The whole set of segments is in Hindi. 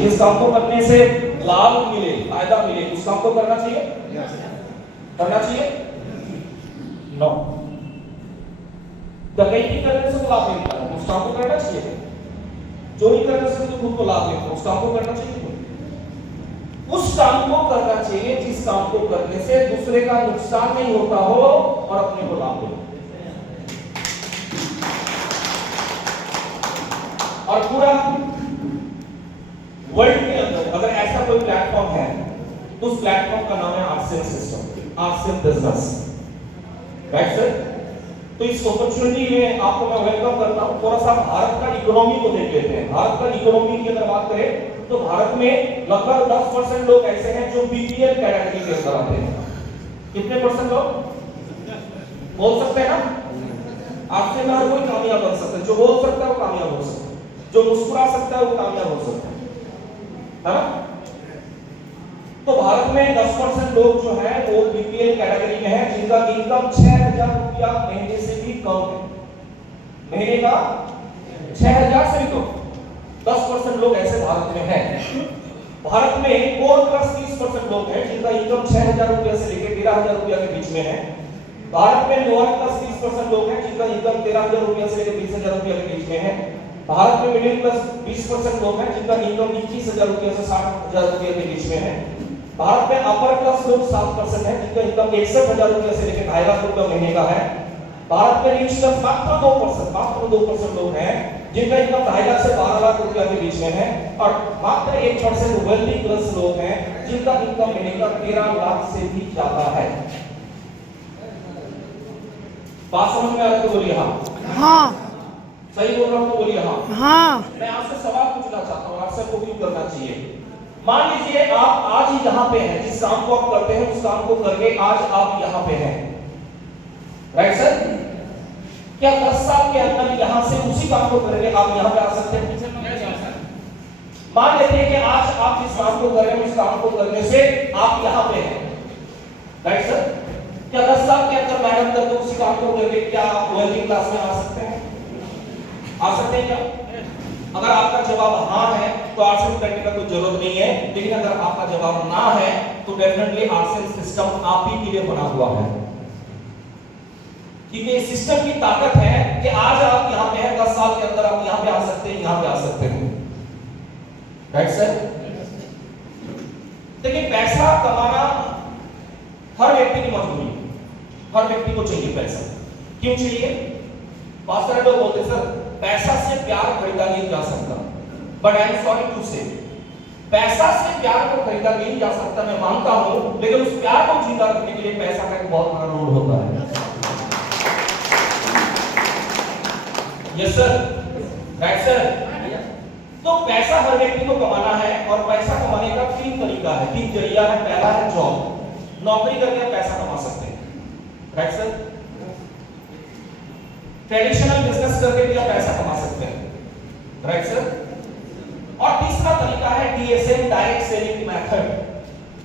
जिस काम को करने से लाभ मिले, फायदा मिले, उस काम को करना चाहिए? करना चाहिए? नो। डकैती करने से तो लाभ मिलता है, उस काम को करना चाहिए? चोरी करने से तो खुद को लाभ मिलता है, उस काम को करना चाहिए? उस काम को करना चाहिए जिस काम को करने से दूसरे का नुकसान नहीं होता हो और अपने को लाभ हो। और पूरा वर्ल्ड के अंदर अगर ऐसा कोई प्लेटफॉर्म है तो उस प्लेटफॉर्म का नाम है RCM system, RCM business, right sir? तो इस अपॉर्चुनिटी में आपको मैं वेलकम करता हूं। थोड़ा सा भारत का इकोनॉमी को देख लेते हैं। भारत का इकोनॉमी की अगर बात करें तो भारत में लगभग 10% लोग ऐसे हैं जो बीपीएल कैटेगरी के अंदर आते हैं। कितने परसेंट लोग बोल सकते हैं ना? आपसे में हर कोई कामयाब बन सकता है, जो बोल सकता है वो कामयाब हो सकता है, जो मुस्कुरा सकता है वो कामयाब हो सकता है ना? तो भारत में 10% लोग जो है वो बीपीएल कैटेगरी में है, जिनका इनकम 6000 रुपया महीने से भी कम है। महीने का 6000 से भी कम 10% लोग ऐसे भारत में हैं। भारत में कोर क्लास 30% लोग हैं जिनका इनकम 6000 रुपया से लेकर 13000 रुपया के बीच में है। भारत में लोअर क्लास 30% लोग हैं जिनका इनकम 13000 रुपया से लेकर 20000 रुपया के बीच में है। भारत में मिडिल क्लास 20% लोग हैं जिनका इनकम 21000 रुपया से 60000 रुपया के बीच में है। भारत में अपर क्लास लोग 7% है जिनका इनकम 61000 रुपया से लेकर 2.5 लाख रुपया महीने का है। भारत में रिच क्लास मात्र 2% लोग हैं जिनका इनकम 2.5 लाख से 12 लाख रुपया के बीच में है। और मात्र 1% वेल्दी क्लास लोग हैं जिनका इनकम महीने का 13 लाख से भी ज्यादा है। बात समझ में आ रही तो बोलिए हाँ। सही बोल रहा हूं तो बोलिए हाँ। मैं आपसे सवाल पूछना चाहता हूं, आपसे को भी करना चाहिए। मान लीजिए आप आज ही यहाँ पे हैं, जिस काम को आप करते हैं उस काम को करके आज आप यहाँ पे हैं, राइट सर? क्या 10 साल के अंदर यहाँ से उसी काम को करके आप यहाँ पे आ सकते हैं? मान लेते हैं कि आज आप जिस काम को कर रहे हैं उस काम को करने से आप यहाँ पे हैं, राइट सर? क्या 10 साल के अंदर मैडम करके उसी काम को करके क्या आप वर्किंग क्लास में आ सकते हैं? आ सकते हैं क्या? अगर आपका जवाब हाँ है तो आरसीएम करने का कोई जरूरत नहीं है, लेकिन अगर आपका जवाब ना है तो डेफिनेटली आरसीएम सिस्टम आप ही के लिए बना हुआ है, क्योंकि इस सिस्टम की ताकत है कि आज आप यहाँ पे हैं, 10 साल के अंदर आप यहाँ पे आ सकते हैं, यहाँ पे आ सकते हैं, राइट सर? देखिए पैसा कमाना हर व्यक्ति की मजबूरी है, हर व्यक्ति को चाहिए पैसा। क्यों चाहिए? बहुत सारे लोग बोलते सर पैसा से प्यार खरीदा नहीं जा सकता, but I am sorry to say पैसा से प्यार को खरीदा नहीं जा सकता, मैं मानता हूं, लेकिन उस प्यार को जिंदा रखने के लिए पैसा का एक बहुत बड़ा रोल होता है। Yes sir, right sir? तो पैसा हर व्यक्ति को कमाना है और पैसा कमाने का 3 तरीका है, 3 जरिया है। पहला है जॉब, नौकरी करके पैसा कमा सकते हैं, राइट सर? ट्रेडिशनल बिजनेस करके भी आप पैसा कमा सकते हैं, राइट सर? और तीसरा तरीका है DSM, direct selling method,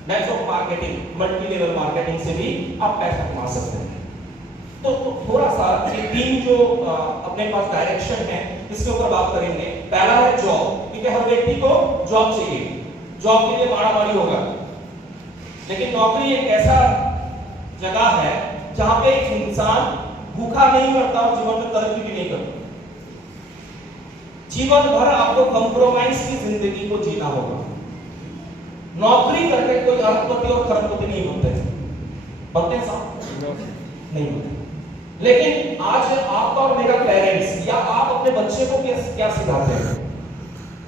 network marketing, multi level marketing से भी आप पैसा कमा सकते हैं। तो थोड़ा सा ये 3 जो अपने पास डायरेक्शन है इसके ऊपर बात करेंगे। पहला है जॉब, क्योंकि हर व्यक्ति को जॉब चाहिए, जॉब के लिए मारामारी होगा, लेकिन नौकरी एक ऐसा जगह है जहां पे एक इंसान भूखा नहीं मरता और जीवन में तरक्की भी नहीं करता। जीवन भर आपको कंप्रोमाइज की जिंदगी को जीना होगा। नौकरी करके कोई अरबपति और खरबपति नहीं होते, बनते हैं साहब? नहीं होते। लेकिन आज आपका और मेरा पेरेंट्स या आप अपने बच्चे को क्या सिखाते हैं?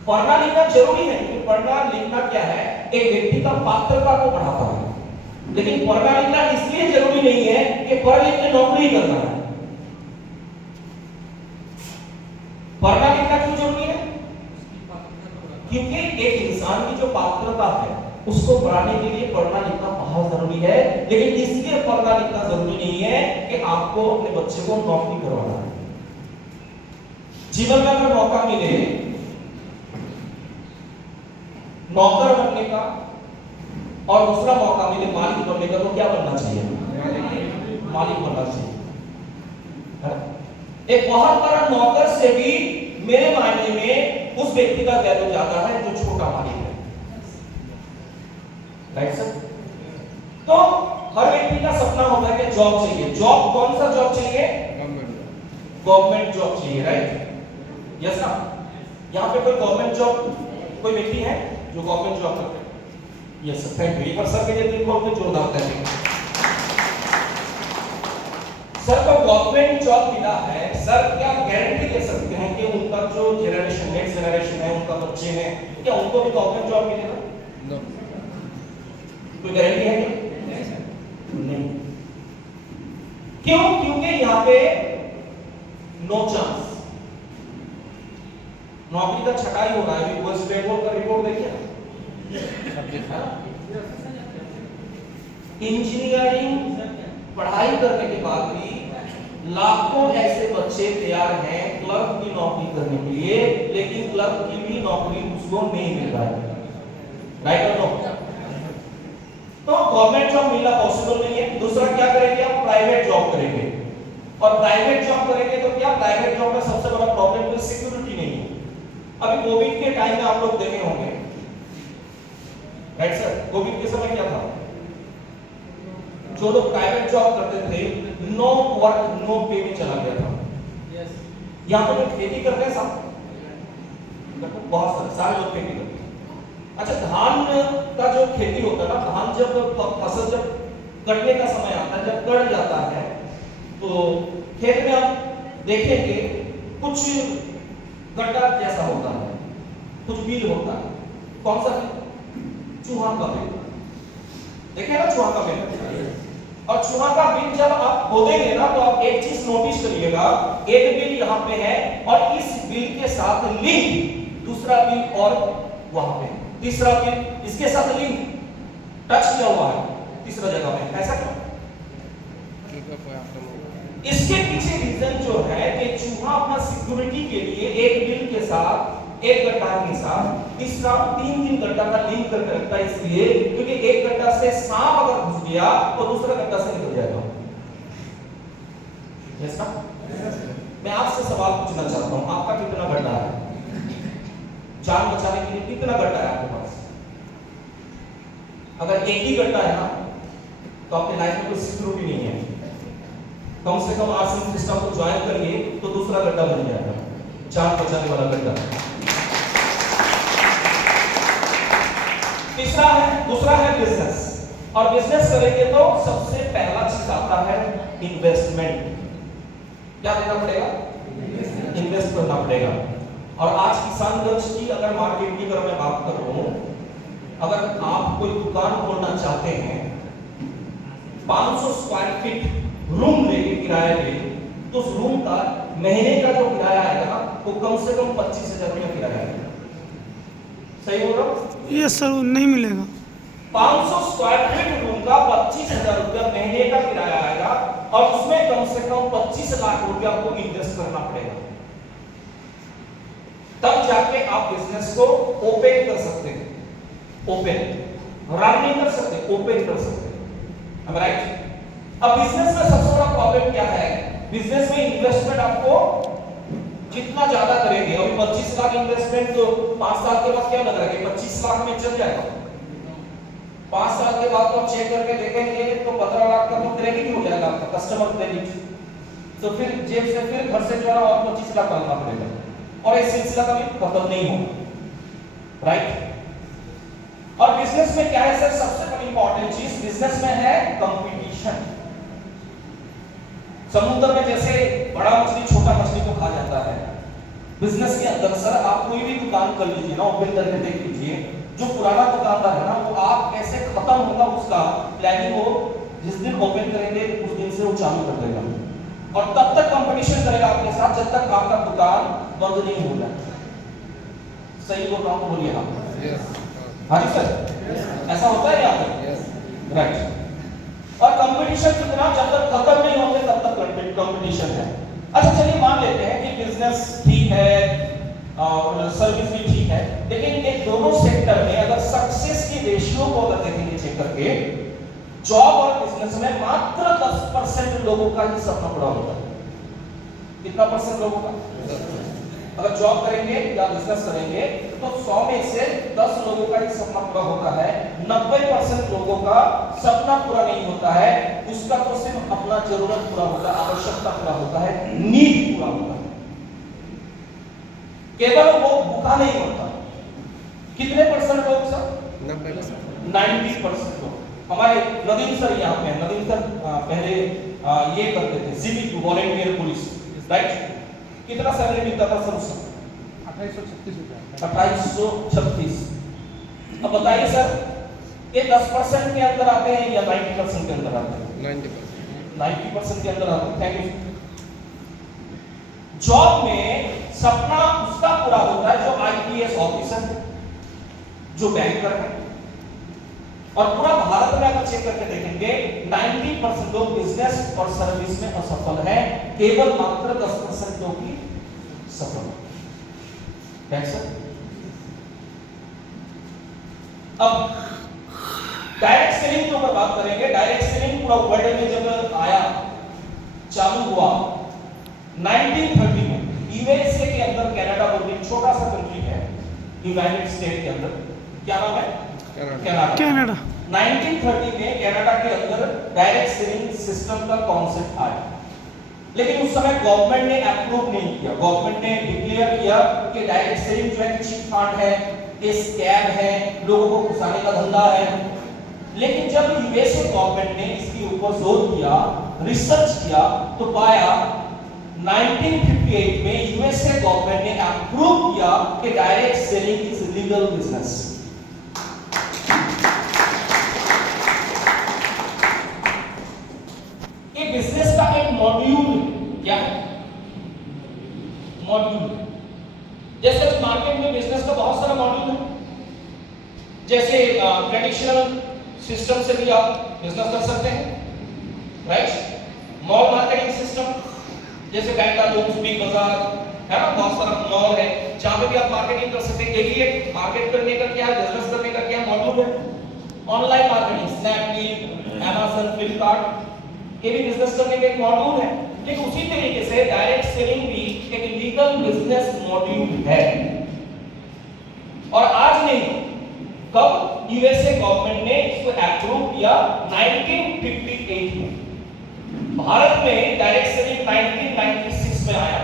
पढ़ना लिखना जरूरी है, क्योंकि पढ़ना लिखना क्या है, एक व्यक्ति का पात्रता को बढ़ाता है। लेकिन पढ़ना लिखना इसलिए जरूरी नहीं है कि पढ़ लिख के नौकरी करना है। पढ़ना लिखना क्यों जरूरी है? क्योंकि एक इंसान की जो पात्रता है उसको बढ़ाने के लिए पढ़ना लिखना बहुत जरूरी है, लेकिन इसलिए पढ़ना लिखना जरूरी नहीं है कि आपको अपने बच्चे को नौकरी करवाना है। जीवन में अगर मौका मिले नौकर बनने का और दूसरा मौका मिले मालिक बनने का, तो क्या बनना चाहिए? मालिक बनना चाहिए। एक बहुत बड़ा नौकर से भी मेरे मायने में उस व्यक्ति का वैल्यू ज्यादा है जो छोटा मालिक है। Right sir? तो हर व्यक्ति का सपना होता है कि जॉब चाहिए। जॉब, कौन सा जॉब चाहिए? गवर्नमेंट जॉब चाहिए, राइट? यस ना? यहाँ पे कोई गवर्नमेंट जॉब, कोई व्यक्ति है जो गवर्नमेंट जॉब करते हैं? Yes sir, thank you. एक बार सर के लिए दिल खोल के जोरदार ताली। सर को गवर्नमेंट जॉब मिला है, सर क्या गारंटी दे सकते हैं कि उनका जो जनरेशन, नेक्स्ट जनरेशन है, उनका बच्चे हैं, क्या उनको भी गवर्नमेंट जॉब मिलेगा? नो। कोई गारंटी है क्या? नहीं। क्यों? क्योंकि यहाँ पे नो चांस। नौकरी का छटाई हो रहा है। अभी वेस्ट बंगाल का रिपोर्ट देखिए ना, इंजीनियरिंग पढ़ाई करने के बाद भी लाखों ऐसे बच्चे तैयार हैं क्लर्क की नौकरी करने के लिए, लेकिन क्लर्क की भी नौकरी उसको नहीं मिल रहा है, राइट और नो? तो गवर्नमेंट जॉब मिलना पॉसिबल नहीं है। दूसरा क्या करेंगे आप? प्राइवेट जॉब करेंगे। और प्राइवेट जॉब करेंगे तो क्या, प्राइवेट जॉब में सबसे बड़ा प्रॉब्लम तो सिक्योरिटी नहीं है। अभी कोविड के टाइम में आप लोग देखे होंगे, राइट सर? कोविड के समय क्या था? जो लोग प्राइवेट जॉब करते थे, नो वर्क नो पे में चला गया था। यस। यहाँ पे लोग खेती करते हैं साहब, बहुत सारे लोग खेती करते हैं। अच्छा, धान का जो खेती होता है ना, धान जब फसल जब कटने का समय आता है, जब कट जाता है, तो खेत में आप देखेंगे कुछ गड्ढा जैसा होता है, कुछ बिल होता है। कौन सा? चूहा का बिल। देखिए ना चूहा का बिल। और चूहा का बिल जब आप खोदेंगे ना, तो आप एक चीज नोटिस करिएगा, एक बिल यहाँ पे है और इस बिल के साथ लिंक दूसरा बिल और वहां पे तीसरा बिल इसके साथ लिंक टच किया हुआ है तीसरा जगह पे। ऐसा क्यों? इसके पीछे रीजन जो है कि चूहा अपना सिक्योरिटी के लिए एक बिल के साथ, एक गड्ढा के साथ तीसरा 3 गड्ढा का लिंक करके रखता है, इसलिए क्योंकि एक गड्ढा से सांप अगर घुस गया तो दूसरा गड्ढा से निकल जाएगा। यस ना? मैं आपसे सवाल पूछना चाहता हूं, आपका कितना गड्ढा है? जान बचाने के लिए कितना गड्ढा है आपके पास? अगर एक ही गड्ढा है ना, तो आपकी लाइफ में कोई सिक्योरिटी नहीं है। कम से कम आरसीएम सिस्टम को ज्वाइन करिए तो दूसरा गड्ढा बन जाएगा, जान बचाने वाला गड्ढा। दूसरा है बिजनेस। और बिजनेस करेंगे तो सबसे पहला चीज आता है इन्वेस्टमेंट। क्या देना पड़ेगा? इन्वेस्ट करना पड़ेगा। और आज किसानगंज की अगर मार्केट की अगर मैं बात करूं, अगर आप कोई दुकान खोलना चाहते हैं, 500 स्क्वायर फीट रूम लेके किराया ले, तो उस रूम का महीने का जो किराया आएगा ना, वो कम से कम 25,000 रुपया किराया आएगा। सही बोल रहा हूं? यस सर, नहीं मिलेगा। 500 स्क्वायर फीट रूम का 25,000 रुपया महीने का किराया आएगा और उसमें कम से कम 25 लाख रुपया आपको इन्वेस्ट करना पड़ेगा। तब जाके आप बिजनेस को ओपन कर सकते हैं। ओपन रन नहीं कर सकते, ओपन कर सकते हैं। am I right? अब बिजनेस में सबसे बड़ा प्रॉब्लम क्या है? बिजनेस में इन्वेस्टमेंट आपको जितना ज्यादा करेंगे, अभी 25 लाख इन्वेस्टमेंट तो 5 साल के बाद क्या लग रहा है कि 25 लाख में चल जाएगा? 5 साल के बाद तो आप चेक करके देखेंगे तो 15 लाख का तो क्रेडिट हो जाएगा आपका, कस्टमर क्रेडिट। तो फिर जेब से फिर घर से जो है और 25 लाख डालना पड़ेगा और ये सिलसिला कभी खत्म नहीं होगा, राइट? और बिजनेस में क्या है सर? सबसे बड़ी इंपॉर्टेंट चीज बिजनेस में है कंपटीशन। समुद्र में जैसे बड़ा मछली छोटा मछली को खा जाता है, बिजनेस के अंदर सर आप कोई भी दुकान कर लीजिए ना, ओपन करके देख लीजिए, जो पुराना दुकानदार है ना, वो आप कैसे खत्म होगा उसका प्लानिंग वो जिस दिन ओपन करेंगे उस दिन से वो चालू कर देगा और तब तक कंपटीशन करेगा आपके साथ जब तक आपका दुकान बंद नहीं होगा। सही बोल रहा हूं? बोलिए आप। हाँ जी सर, ऐसा होता है यहाँ पे, राइट? और कंपटीशन कितना, जब तक खत्म नहीं होंगे तब तक कंपटीशन है। अच्छा चलिए मान लेते हैं कि बिजनेस ठीक है और सर्विस भी ठीक है, लेकिन इन दोनों सेक्टर में अगर सक्सेस की रेशियो को अगर देखेंगे चेक करके, जॉब और बिजनेस में मात्र 10% लोगों का ही सपना पूरा होता है। कितना परसेंट लोगों का? अगर जॉब करेंगे या बिजनेस करेंगे तो 100 में से 10 लोगों का ही सपना पूरा होता है, 90% लोगों का सपना पूरा नहीं होता है। उसका तो सिर्फ अपना जरूरत पूरा होता है, आवश्यकता पूरा होता है, नीड पूरा होता है। केवल वो भूखा नहीं होता। कितने परसेंट लोग सर? 90% लोग। हमारे नदीम सर यहाँ पे हैं। नदीम सर पहले ये करते थे, सिविक वॉलंटियर पुलिस, राइट? कितना सैलरी मिलता था सर उसका? 2836 रुपया। 2836। अब बताइए सर, ये 10% के अंदर आते हैं या 90% के अंदर आते हैं? 90% के अंदर आते हैं। Thank you. जॉब में सपना उसका पूरा होता है जो आईपीएस ऑफिसर है, जो बैंकर है। और पूरा भारत में अगर चेक करके देखेंगे 90% लोग बिजनेस और सर्विस में असफल हैं, केवल मात्र 10% लोग ही सफल हैं। कैसे? अब डायरेक्ट सेलिंग के ऊपर बात करेंगे। डायरेक्ट सेलिंग पूरा वर्ल्ड में जब आया, चालू हुआ 1930 में यूएसए के अंदर, कनाडा बोल के छोटा सा कंट्री है यूनाइटेड स्टेट के अंदर। क्या नाम है? कनाडा। 1930 में कनाडा के अंदर डायरेक्ट सेलिंग सिस्टम का कॉन्सेप्ट आया, लेकिन उस समय गवर्नमेंट ने अप्रूव नहीं किया। गवर्नमेंट ने डिक्लेयर किया कि डायरेक्ट सेलिंग जो है चीट फंड है, स्कैम है, लोगों को घुसाने का धंधा है। लेकिन जब यूएसए गवर्नमेंट ने इसके ऊपर जोर दिया, रिसर्च किया, तो पाया 1958 में यूएसए गवर्नमेंट ने अप्रूव किया कि direct selling is legal business. ये बिजनेस का एक मॉड्यूल क्या है? मॉड्यूल। जैसे मार्केट में बिजनेस का बहुत सारा मॉड्यूल है। जैसे ट्रेडिशनल सिस्टम से भी आप बिजनेस कर सकते हैं, राइट? मॉल मार्केटिंग सिस्टम, जैसे बैंक का लोग बिग बाजार है ना, बहुत सारा मॉल है जहां पे भी आप मार्केटिंग कर सकते हैं। एफिलिएट मार्केट करने का क्या है, बिजनेस करने का क्या मॉड्यूल है? Online marketing, Snapdeal, Amazon, Flipkart, ये भी बिजनेस करने का एक मॉड्यूल है। लेकिन उसी तरीके से डायरेक्ट सेलिंग भी एक लीगल बिजनेस मॉड्यूल है। और आज नहीं, कब यूएसए गवर्नमेंट ने इसको अप्रूव किया? 1958 में। भारत में डायरेक्ट सेलिंग 1996 में आया,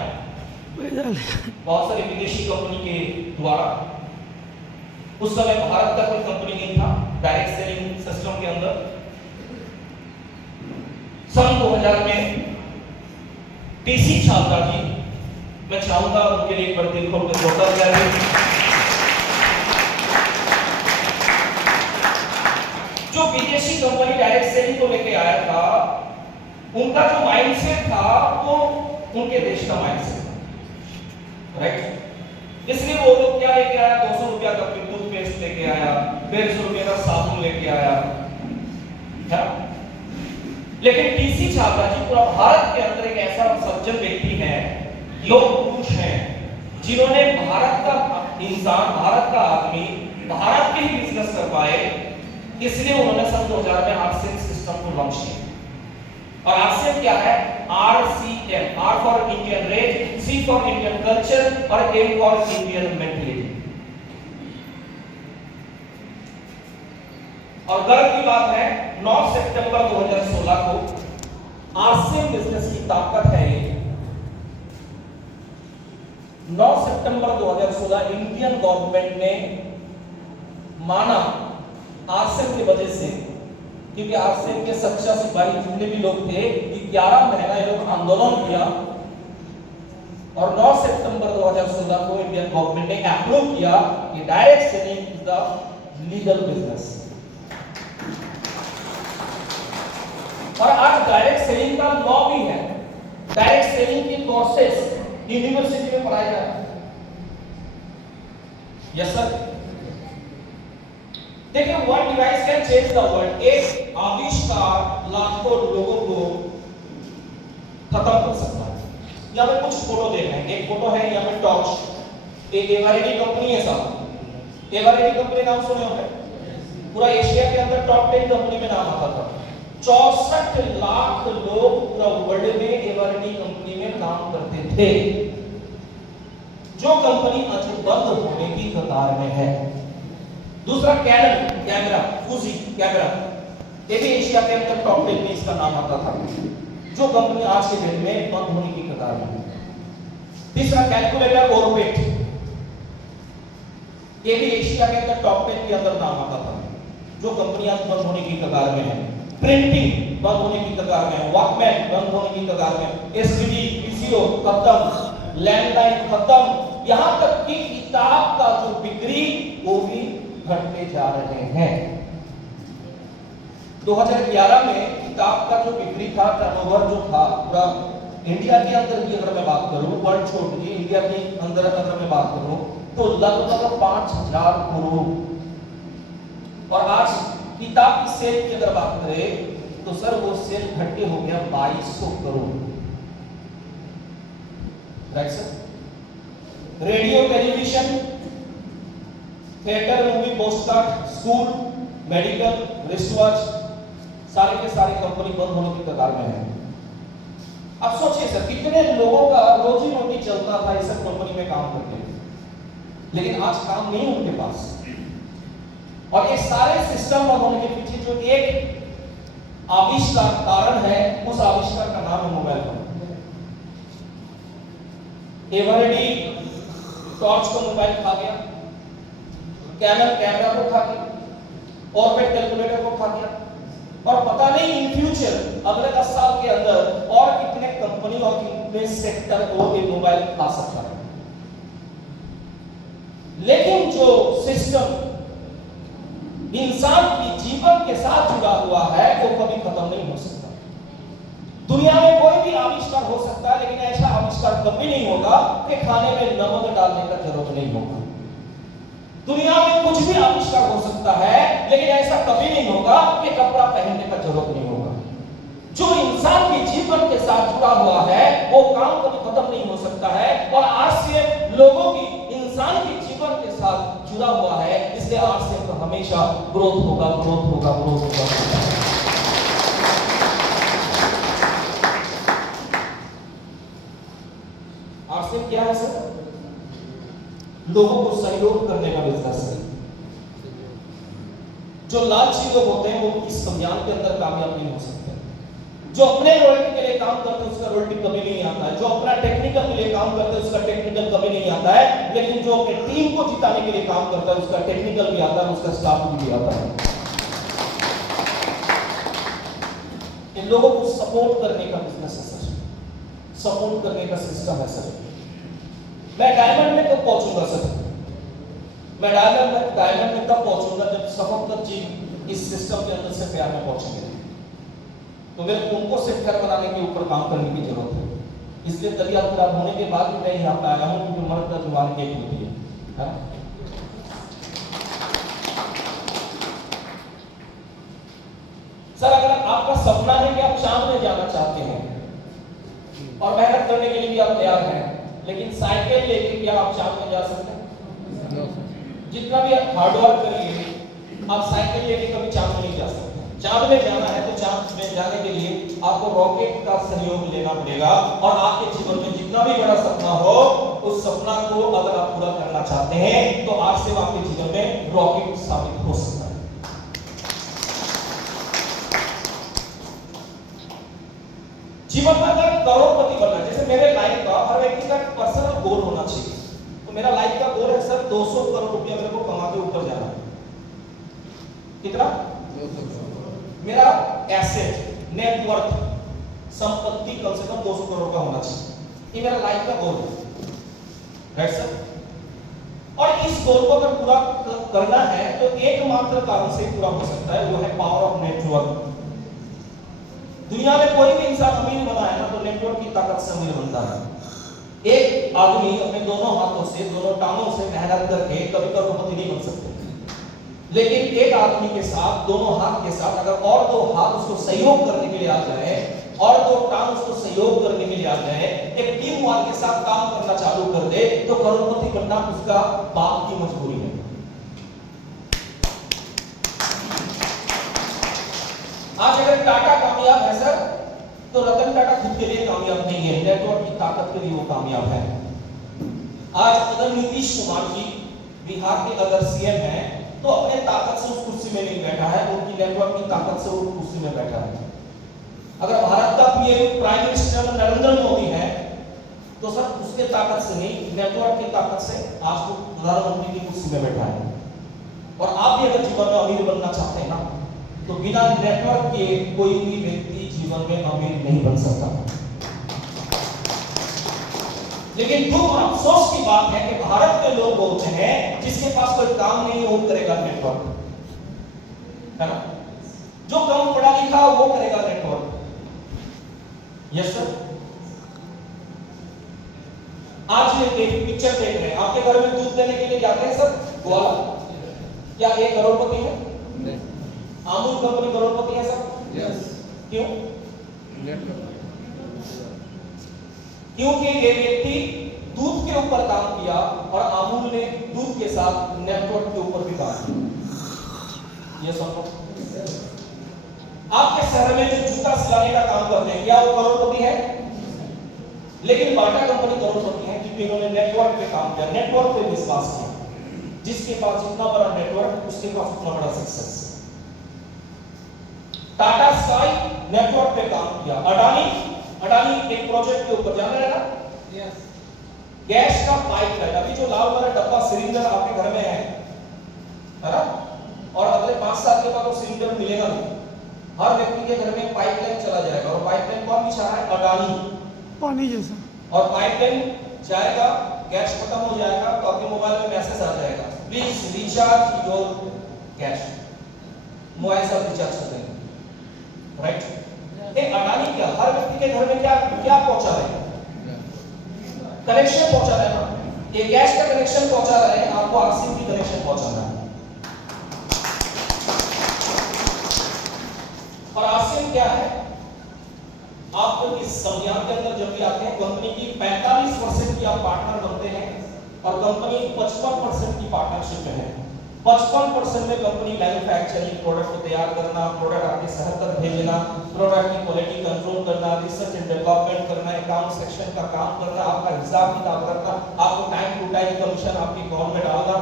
बहुत सारी विदेशी कंपनी के द्वारा। उस समय भारत का कोई कंपनी नहीं था डायरेक्ट सेलिंग सिस्टम के अंदर। सन 2000 में टीसी छात्रा जी, मैं चाहूंगा उनके लिए एक बड़ी दिल खोल कर जोरदार तालियां। जो विदेशी कंपनी डायरेक्ट सेलिंग को लेके आया था, उनका जो माइंडसेट था वो उनके देश का माइंडसेट था, राइट? इसलिए वो लोग क्या लेके आया? 200 रुपया का टूथपेस्ट लेके आया, 150 रुपये का साबुन लेके आया, है? लेकिन टीसी छात्रा जी पूरा भारत के अंदर एक ऐसा सज्जन व्यक्ति है, योग पुरुष हैं, जिन्होंने भारत का इंसान, भारत का आदमी भारत के ही बिजनेस कर पाए। इसलिए उन्होंने सन 2000 में आरसीएम सिस्टम को लॉन्च किया। और आरसीएम क्या है? RCM, R for Indian race, C for Indian culture और एम फॉर इंडियन मेंटालिटी। और गर्व की बात है, 9 सितंबर 2016 को आरसीएम बिजनेस की ताकत है ये। 9 सितंबर 2016 इंडियन गवर्नमेंट ने माना आरसीएम की वजह से, क्योंकि आरसीएम के सच्चा सिपाही जितने भी लोग थे, 11 महीना ये लोग आंदोलन किया और 9 सितंबर 2016 को इंडियन गवर्नमेंट ने अप्रूव किया कि direct selling is the legal business. और आज डायरेक्ट सेलिंग का लॉ भी है। डायरेक्ट सेलिंग की कोर्सेस यूनिवर्सिटी में पढ़ाए जाते हैं। Yes sir. देखिए, one device can change the world. एक आविष्कार लाखों लोगों को खत्म कर सकता है। यहाँ पे कुछ फोटो देख रहे हैं। एक फोटो है यहाँ पे टॉर्च, एक एवरेडी कंपनी है साहब। एवरेडी कंपनी नाम सुने होंगे? पूरा एशिया के अंदर टॉप 10 कंपनी में नाम आता था। 64 लाख लोग पूरा वर्ल्ड में एवरेडी कंपनी में काम करते थे, जो कंपनी आज बंद होने की कतार में है। दूसरा कैनन कैमरा, फूजी कैमरा, ये भी एशिया के अंदर टॉप 10 में इसका नाम आता था, जो कंपनी आज के दिन में बंद होने की कगार में है। तीसरा कैलकुलेटर ऑर्बिट, ये भी एशिया के अंदर टॉप 10 के अंदर नाम आता था, जो कंपनी आज बंद होने की कगार में है। प्रिंटिंग बंद होने की कगार में है, वॉकमैन बंद होने की कगार में, एसटीडी पीसीओ खत्म, लैंडलाइन खत्म, यहां तक कि किताब का जो बिक्री वो भी घटते जा रहे हैं। 2011 में किताब का जो बिक्री था, टर्नओवर जो था पूरा इंडिया के अंदर की अगर मैं बात करूं, वर्ल्ड छोड़ दीजिए, इंडिया के अंदर अगर मैं बात करूं तो लगभग 5000 करोड़। और आज किताब की सेल की अगर बात करें तो सर वो सेल घट के हो गया 2200 crore. Right sir. Radio, television, theatre, movie, postcard, school, medical, research, सारे के सारे कंपनी बंद होने की कगार में है। अब सोचिए सर, कितने लोगों का रोजी रोटी चलता था इस कंपनी में काम करके, लेकिन आज काम नहीं उनके पास। और ये सारे सिस्टम बंद होने के पीछे जो एक आविष्कार कारण है, उस आविष्कार का नाम है मोबाइल फोन। एवरेडी टॉर्च को मोबाइल खा गया, कैनन कैमरा को खा गया, ऑर्बिट कैलकुलेटर को खा गया, और पता नहीं इन फ्यूचर अगले 10 साल के अंदर और कितने कंपनी और कितने सेक्टर को ये मोबाइल खा सकता है। लेकिन जो सिस्टम इंसान की जीवन के साथ जुड़ा हुआ है वो कभी खत्म नहीं हो सकता। दुनिया में कोई भी आविष्कार हो सकता है, लेकिन ऐसा आविष्कार कभी नहीं होगा कि खाने में नमक डालने का जरूरत नहीं होगा। दुनिया में कुछ भी आविष्कार हो सकता है, लेकिन ऐसा कभी नहीं होगा कि कपड़ा पहनने का जरूरत नहीं होगा। जो इंसान के जीवन के साथ जुड़ा हुआ है वो काम कभी खत्म नहीं हो सकता है। और आज से लोगों की, इंसान के जीवन के साथ जुड़ा हुआ है, इसलिए आज से तो हमेशा ग्रोथ होगा, ग्रोथ होगा, ग्रोथ होगा। आज से क्या है सर? लोगों को सहयोग करने का बिजनेस है। जो लालची लोग होते हैं वो इस अभियान के अंदर कामयाब नहीं हो सकते। जो अपने रॉयल्टी के लिए काम करते हैं उसका रॉयल्टी कभी नहीं आता है, जो अपना टेक्निकल के लिए काम करते हैं उसका टेक्निकल कभी नहीं आता है, लेकिन जो अपनी टीम को जिताने के लिए काम करता है उसका टेक्निकल भी आता है, उसका स्टाफ भी आता है। इन लोगों को सपोर्ट करने का बिजनेस है सर, सपोर्ट करने का सिस्टम है सर। मैं डायमंड में कब पहुंचूंगा सर? मैं डायमंड में तब पहुंचूंगा जब सफलता जी इस सिस्टम के अंदर से प्यार में पहुंचेंगे। तो मेरे को उनको सिर्फ घर बनाने के ऊपर काम करने की जरूरत है। इसलिए तबीयत खराब होने के बाद भी मैं यहाँ पे आया हूँ, क्योंकि मर्द का जुबान एक होती है। सर, अगर आपका सपना है कि आप चांद में जाना चाहते हैं और मेहनत करने के लिए भी आप तैयार हैं, लेकिन साइकिल लेके क्या आप चांद में जा सकते हैं? जितना भी आप हार्डवर्क करिए, आप साइकिल लेके कभी चांद में नहीं जा सकते। चांद में जाना है तो चांद में जाने के लिए आपको रॉकेट का सहयोग लेना पड़ेगा। और आपके जीवन में जितना भी बड़ा सपना हो, उस सपना को अगर आप पूरा करना चाहते हैं तो आज से आपके जीवन में रॉकेट साबित हो सकता है। जीवन में अगर करोड़पति बनना, जैसे मेरे लाइफ का हर व्यक्ति का पर्सनल गोल होना चाहिए, तो मेरा लाइफ का गोल है सर 200 करोड़ रुपया मेरे को कमा के ऊपर जाना है। कितना? मेरा एसेट, नेटवर्थ, संपत्ति कम से कम 200 करोड़ का होना चाहिए। ये मेरा लाइफ का गोल है, राइट सर? और इस गोल को अगर पूरा करना है तो एकमात्र कारण से पूरा हो सकता है, वो है पावर ऑफ नेटवर्क। दुनिया में कोई भी इंसान अमीर बना है ना तो नेटवर्क की ताकत से अमीर बनता है। एक आदमी अपने दोनों हाथों से, दोनों टांगों से मेहनत करके कभी करोड़पति नहीं बन सकते, लेकिन एक आदमी के साथ, दोनों हाथ के साथ अगर और दो हाथ उसको सहयोग करने के लिए आ जाए और दो टांग उसको सहयोग करने के लिए आ जाए, एक टीम वर्क के साथ काम करना चालू कर दे, तो करोड़पति बनना उसका बाप की मजबूरी है। आज अगर टाटा कामयाब है सर, तो रतन टाटा खुद के लिए कामयाब नहीं है, नेटवर्क की ताकत के लिए वो कामयाब है। आज अगर नीतीश कुमार जी बिहार के अगर सीएम हैं तो अपने ताकत से उस कुर्सी में नहीं बैठा है, उनकी नेटवर्क की ताकत से उस कुर्सी में बैठा है। अगर भारत का PM prime minister Narendra Modi है तो सर उसके ताकत से नहीं, नेटवर्क की ताकत से आज वो प्रधानमंत्री की कुर्सी में बैठा है। और आप भी अगर जीवन में अमीर बनना चाहते हैं ना, तो बिना नेटवर्क के कोई भी व्यक्ति जीवन में अमीर नहीं बन सकता। लेकिन दुख और अफसोस की बात है कि भारत के लोग बोलते हैं जिसके पास कोई काम नहीं वो करेगा नेटवर्क, है ना? जो कम पढ़ा लिखा वो करेगा नेटवर्क। Yes sir. आज ये पिक्चर देख रहे हैं, आपके घर में दूध देने के लिए जाते हैं सर ग्वाला, क्या एक करोड़पति है? नहीं। अमूल कंपनी करोड़पति है सर? यस। क्यों? क्योंकि ये व्यक्ति दूध के ऊपर काम किया और अमूल ने दूध के साथ नेटवर्क के ऊपर भी काम किया। ये सब आपके शहर में जो जूता सिलाने का काम करते हैं, क्या वो करोड़पति है? लेकिन बाटा कंपनी करोड़पति है क्योंकि इन्होंने नेटवर्क पे काम किया, नेटवर्क पे विश्वास किया। जिसके पास जितना बड़ा नेटवर्क उसके पास उतना बड़ा सक्सेस। टाटा स्काई नेटवर्क पे काम किया। अडानी एक प्रोजेक्ट के ऊपर, जान रहे हैं ना? यस। गैस का पाइपलाइन, अभी जो लाल वाला डब्बा सिलेंडर आपके घर में है ना, और अगले 5 साल के बाद वो सिलेंडर मिलेगा नहीं। हर व्यक्ति के घर में पाइपलाइन चला जाएगा, और पाइपलाइन कौन बिछा है? अडानी। पानी जैसा। और पाइपलाइन जाएगा, गैस खत्म हो जाएगा तो आपके मोबाइल में मैसेज आ जाएगा, please recharge your gas. Mobile से रिचार्ज कर देंगे, राइट? ये अडानी क्या हर व्यक्ति के घर में क्या क्या पहुंचा रहे हैं? कनेक्शन पहुंचा रहे हैं ना। ये गैस का कनेक्शन पहुंचा रहे हैं, आपको आरसीएम की कनेक्शन पहुंचा रहा है। और आरसीएम क्या है? आप इस संज्ञान के अंदर जब भी आते हैं, कंपनी की 45% की आप पार्टनर बनते हैं और कंपनी 55% की पार्टनरशिप में है। 55% में कंपनी मैन्युफैक्चरिंग, प्रोडक्ट को तैयार करना, प्रोडक्ट आपके शहर तक भेजना, प्रोडक्ट की क्वालिटी कंट्रोल करना, रिसर्च एंड डेवलपमेंट करना, अकाउंट सेक्शन का काम करना, आपका हिसाब किताब करना, आपको टाइम टू टाइम कमीशन आपकी अकाउंट में डालना,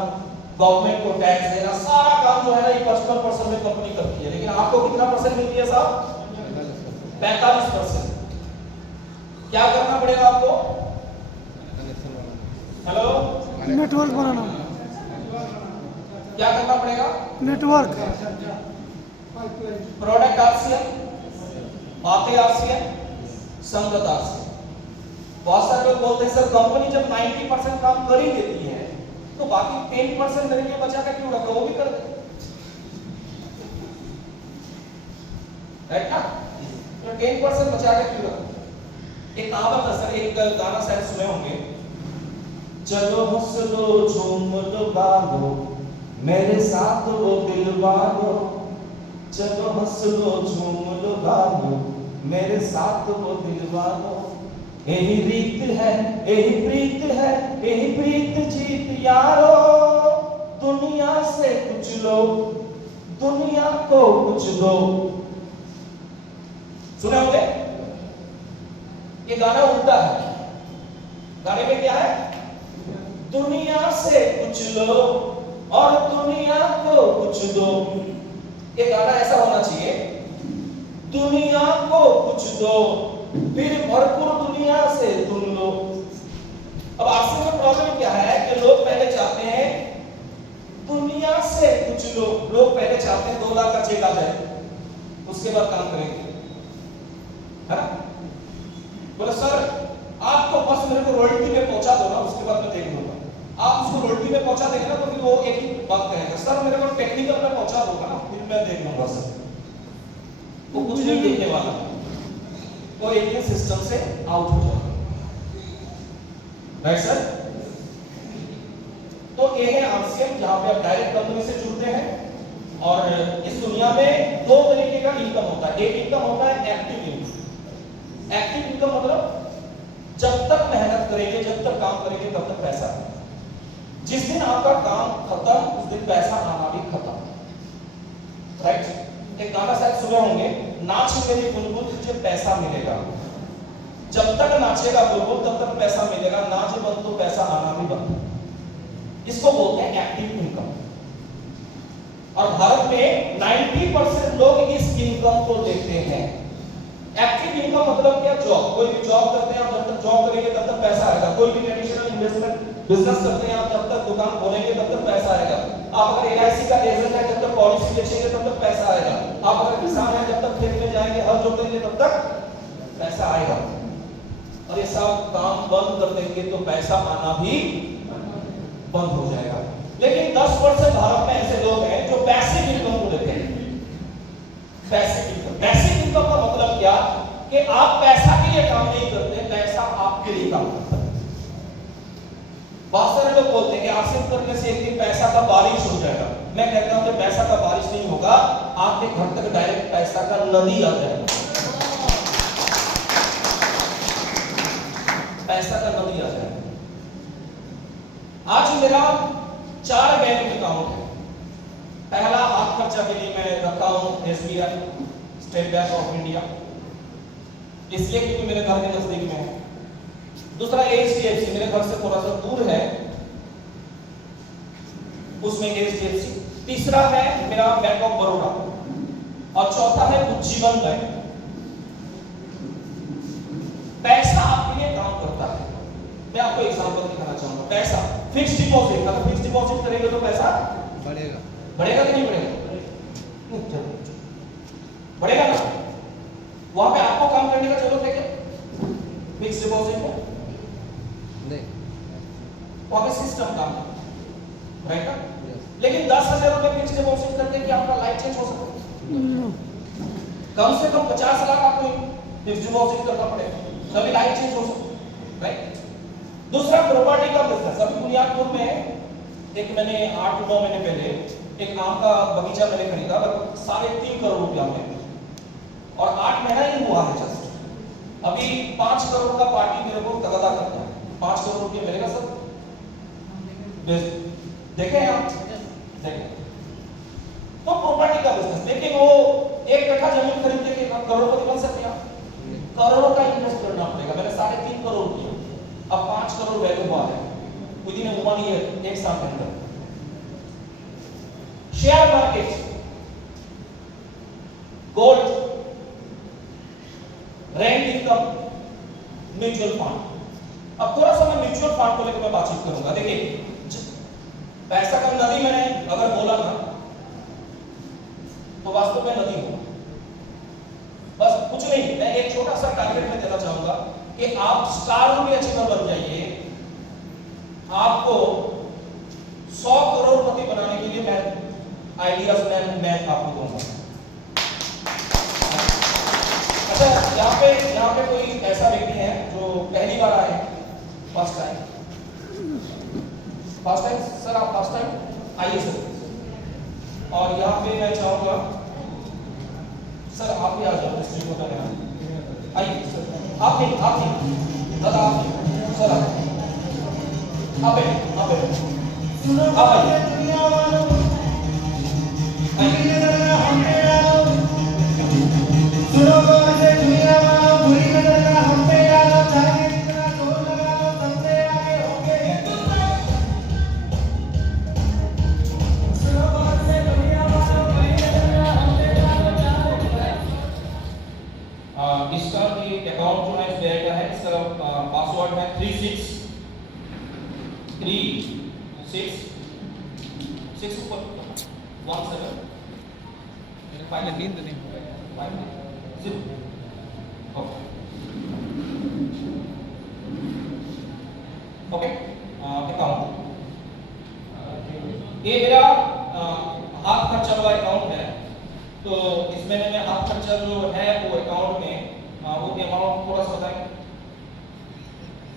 गवर्नमेंट को टैक्स देना, सारा काम जो है ना ये 55% में कंपनी करती है। लेकिन आपको कितना परसेंट मिलती है साहब? 45%। क्या करना पड़ेगा आपको? हेलो, नेटवर्क बनाना। क्या करना पड़ेगा? नेटवर्क। प्रोडक्ट आरसीएम, बातें आरसीएम, संगत आरसीएम। बहुत सारे लोग बोलते हैं सर कंपनी जब 90% काम कर ही देती है तो बाकी 10% मेरे लिए बचा के क्यों रखा? वो भी कर दे, राइट ना? तो 10% बचा के क्यों रखा? एक कहावत है सर, एक गाना शायद सुने होंगे, चलो हंस लो झूम लो गा लो मेरे साथ वो दिल वालो, चलो हंस लो झूम लो गा लो मेरे साथ वो दिल वालो। यही रीत है, यही प्रीत है, यही प्रीत जीत यारो, दुनिया से कुछ लो, दुनिया को कुछ दो। सुने होंगे? ये गाना उल्टा है। गाने में क्या है? दुनिया से कुछ लो और दुनिया को कुछ दो। ये गाना ऐसा होना चाहिए, दुनिया को कुछ दो फिर भरपूर दुनिया से तुम लो। अब आरसीएम में प्रॉब्लम क्या है कि लोग पहले चाहते हैं दुनिया से कुछ लो। लोग पहले चाहते हैं 2 लाख का चेक आ जाए, उसके बाद काम करेंगे, है ना? बोले सर आपको बस मेरे को रॉयल्टी में पहुंचा दो ना, उसके बाद मैं देख लूंगा। आप उसको रॉयल्टी में पहुंचा देंगे ना तो फिर वो एक ही बात कहेगा, सर मेरे को टेक्निकल में पहुंचा दोगा ना, फिर मैं देख लूंगा सर। वो कुछ नहीं देखने वाला, वो एक ही सिस्टम से आउट हो जाएगा, राइट सर? तो ये है आरसीएम, जहां पे आप डायरेक्ट कंपनी से जुड़ते हैं। और इस दुनिया में 2 तरीके का इनकम होता है। एक इनकम होता है एक्टिव इनकम। एक्टिव इनकम मतलब जब तक मेहनत करेंगे, जब तक काम करेंगे तब तक पैसा है। जिस दिन आपका काम खत्म उस दिन पैसा आना भी खत्म, राइट? एक गाना शायद सुने होंगे, नाच मेरी बुलबुल तुझे पैसा मिलेगा। जब तक नाचेगा बुलबुल तब तक पैसा मिलेगा, नाच बंद तो पैसा आना भी बंद। इसको बोलते हैं एक्टिव इनकम। और भारत में 90% लोग इस इनकम को लेते हैं। एक्टिव इनकम मतलब क्या? जॉब। कोई भी जॉब करते हैं आप, जब तक जॉब करेंगे तब तक पैसा आएगा। कोई भी ट्रेडिशनल इन्वेस्टमेंट बिजनेस करते हैं आप, जब तक दुकान खोलेंगे तब तक पैसा आएगा। आप अगर एलआईसी का एजेंट है, जब तक पॉलिसी बेचेंगे तब तक पैसा आएगा। आप अगर किसान हैं, जब तक खेत में जाएंगे हल जोतेंगे तब तक पैसा आएगा। और ये सब काम बंद कर देंगे तो पैसा आना भी बंद हो जाएगा। लेकिन 10% भारत में ऐसे लोग हैं जो पैसिव इनकम को लेते हैं। पैसिव इनकम, पैसिव इनकम का मतलब क्या कि आप पैसा के लिए काम नहीं करते, पैसा आपके लिए काम करता है। बहुत सारे लोग बोलते हैं कि आसिफ करने से एक दिन पैसा का बारिश हो जाएगा। मैं कहता हूं कि पैसा का बारिश नहीं होगा, आपके घर तक डायरेक्ट पैसा का नदी आ जाएगा। पैसा का नदी आ जाएगा। आज मेरा 4 बैंक अकाउंट है। पहला हाथ खर्चा के लिए मैं रखा हूं SBI, state bank of India, इसलिए क्योंकि मेरे घर के नजदीक में है। दूसरा एचडीएफसी, मेरे घर से थोड़ा सा दूर है, उसमें एचडीएफसी। तीसरा है मेरा बैंक ऑफ बड़ौदा और चौथा है उज्जीवन बैंक। पैसा आपके लिए काम करता है। मैं आपको एग्जांपल दिखाना चाहूंगा। पैसा फिक्स्ड डिपॉजिट, अगर फिक्स्ड डिपॉजिट करेंगे तो पैसा बढ़ेगा। बढ़ेगा कि नहीं बढ़ेगा? बढ़ेगा ना। वहां पे आपको काम करने का जरूरत है क्या फिक्स्ड डिपॉजिट में? नहीं, वहां पे सिस्टम काम रहेगा। लेकिन 10,000 रुपए फिक्स्ड डिपॉजिट करके क्या आपका लाइफ चेंज हो सकता है? कम से कम 50 लाख आपको फिक्स्ड डिपॉजिट करना पड़ेगा, तभी लाइफ चेंज हो सकता है, राइट? दूसरा प्रॉपर्टी का बिजनेस। अभी बुनियादपुर में एक मैंने 8-9 महीने पहले एक आम का बगीचा मैंने खरीदा, लगभग 3.5 करोड़ रुपया में, और 8 महीना ही हुआ है जस्ट। अभी 5 करोड़ का पार्टी मेरे को तगादा करता है। 5 करोड़ रुपया मिलेगा सर? देखें आप, देखें तो प्रॉपर्टी का बिजनेस। लेकिन वो 1 कट्ठा जमीन खरीदने के करोड़पति बन सकते हैं? करोड़ों का इन्वेस्ट करना पड़ेगा। मैंने 3.5 करोड़ किया, अब 5 करोड़ वैल्यू हुआ है विदिन 1 ईयर, 1 साल के अंदर। Share market, gold, rent income, mutual fund. अब थोड़ा सा मैं म्यूचुअल फंड को लेकर मैं बातचीत करूंगा। देखिए, पैसा का नदी मैंने अगर बोला ना तो वास्तव में नदी होगा। बस कुछ नहीं, मैं एक छोटा सा टारगेट में देना चाहूंगा कि आप स्टार रूपी अचीवर बन जाइए। आपको 100 करोड़पति बनाने के लिए मैं आइडियाज मैं आपको दूंगा। अच्छा, यहाँ पे कोई ऐसा व्यक्ति है जो पहली बार आए? First time? First time sir, आप फर्स्ट टाइम आइए सर। और यहाँ पे मैं चाहूंगा सर आप भी आ जाओ, डिस्ट्रिक्ट होता है आइए सर। आप नहीं दादा, आप सर आप आइए। इसका भी अकाउंट जो है फेयर का है। इसका पासवर्ड है 363617 पहले नींद नहीं हो रही। ओके, अकाउंट ये मेरा हाथ खर्चा वाला अकाउंट है। तो इसमें मैंने हाथ खर्चा जो है वो अकाउंट में वो अमाउंट थोड़ा सा बताएं।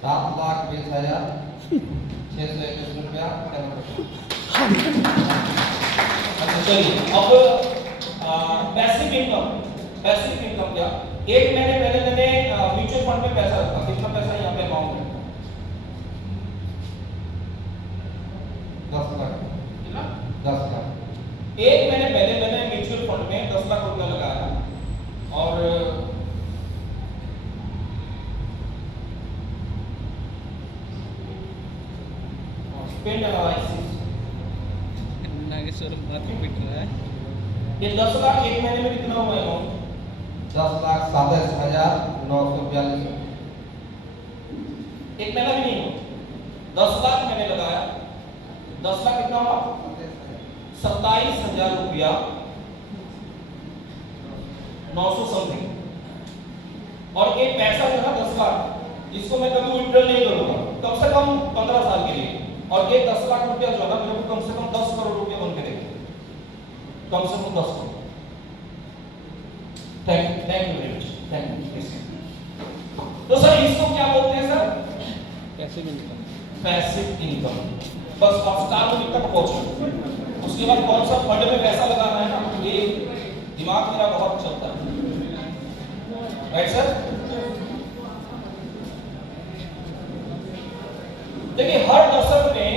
7,20,621 रुपया। अच्छा चलिए, अब पैसिव इनकम क्या? 1 महीने पहले मैंने म्यूचुअल फंड में पैसा रखा। कितना पैसा यहाँ पे अमाउंट है? 10 लाख। कितना? 10 लाख। 1 महीने पहले मैंने म्यूचुअल फंड में 10 लाख रुपया लगाया और स्पेंड एनालिसिस सर माथा पिट रहा है। ये 10 लाख एक महीने में कितना हुआ अमाउंट? 10,27,942 एक महीना भी नहीं हुआ, 10 लाख मैंने लगाया, 10 लाख कितना हुआ? 27,000 रुपया 900 समथिंग। और ये पैसा जो है 10 लाख, इसको मैं कभी विड्रॉल नहीं करूंगा कम से कम 15 साल के लिए। और ये 10 लाख रुपया जो है ना मेरे को कम से कम 10 करोड़ रुपया बन के देगा, कम से कम 10 crore. Thank you very much, thank you. तो सर इसको क्या बोलते हैं sir? Passive income. Passive income. बस आप स्टार लिमिट तक पहुंचे, उसके बाद कौन सा फंड में पैसा लगाना है ना, ये दिमाग मेरा बहुत चलता है, राइट सर? देखिए हर दशक में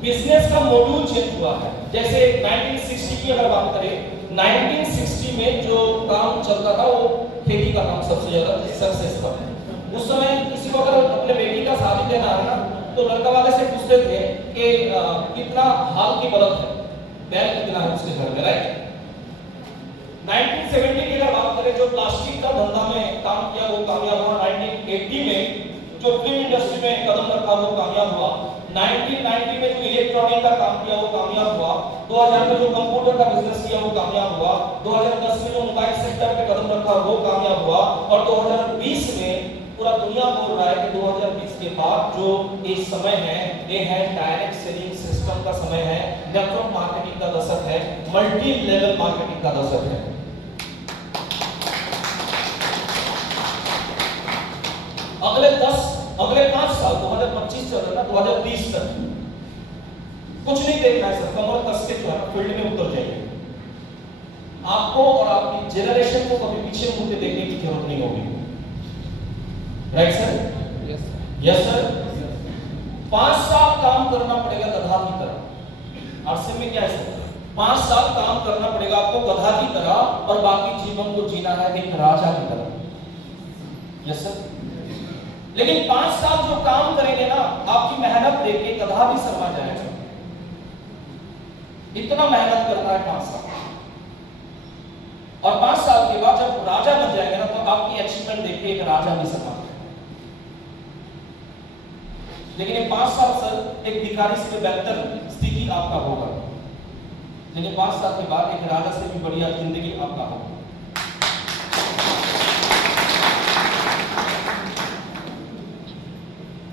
बिजनेस का मॉड्यूल चेंज हुआ है। जैसे 1960 की अगर बात करें, 1960 में जो काम चलता था वो खेती का काम सबसे ज्यादा सक्सेस था। उस समय किसी को अगर अपने बेटी का शादी देना है ना, तो लड़का वाले से पूछते थे कि कितना हाल की बलद है, बैल कितना है उसके घर में, राइट? 1970 की अगर बात करें, जो प्लास्टिक का धंधा में काम किया वो कामयाब हुआ। 1980 में जो फिल्म इंडस्ट्री में कदम रखा वो कामयाब हुआ। 1990 में जो इलेक्ट्रॉनिक का काम किया वो कामयाब हुआ। 2000 में जो कंप्यूटर का बिजनेस किया वो कामयाब हुआ। 2010 में जो मोबाइल सेक्टर पे कदम रखा वो कामयाब हुआ। और 2020 में पूरा दुनिया बोल रहा है कि 2020 के बाद जो ये समय है, ये है डायरेक्ट सेलिंग सिस्टम का समय है, नेटवर्क मार्केटिंग का दशक है, मल्टी लेवल मार्केटिंग का दशक है। अगले 5 साल 2025 चल रहा है, 2030 तक कुछ नहीं देखना है सर, कमर कस के जो है फील्ड में उतर जाइए। आपको और आपकी जनरेशन को कभी पीछे मुड़ के देखने की जरूरत नहीं होगी, राइट सर? Yes sir. 5 साल काम करना पड़ेगा गधा की तरह। आरसीएम में क्या है सर? 5 साल काम करना पड़ेगा आपको गधा की तरह, और बाकी जीवन को जीना है एक राजा की तरह। Yes sir. लेकिन 5 साल जो काम करेंगे ना, आपकी मेहनत देख के गधा भी शर्मा जाएगा। इतना मेहनत करना है 5 साल, और 5 साल के बाद जब राजा बन जाएंगे ना, तो आपकी अचीवमेंट देख के एक राजा भी शर्मा जाएगा। लेकिन ये 5 साल सर एक भिखारी से बेहतर स्थिति आपका होगा, लेकिन 5 साल के बाद एक राजा से भी बढ़िया जिंदगी आपका होगा।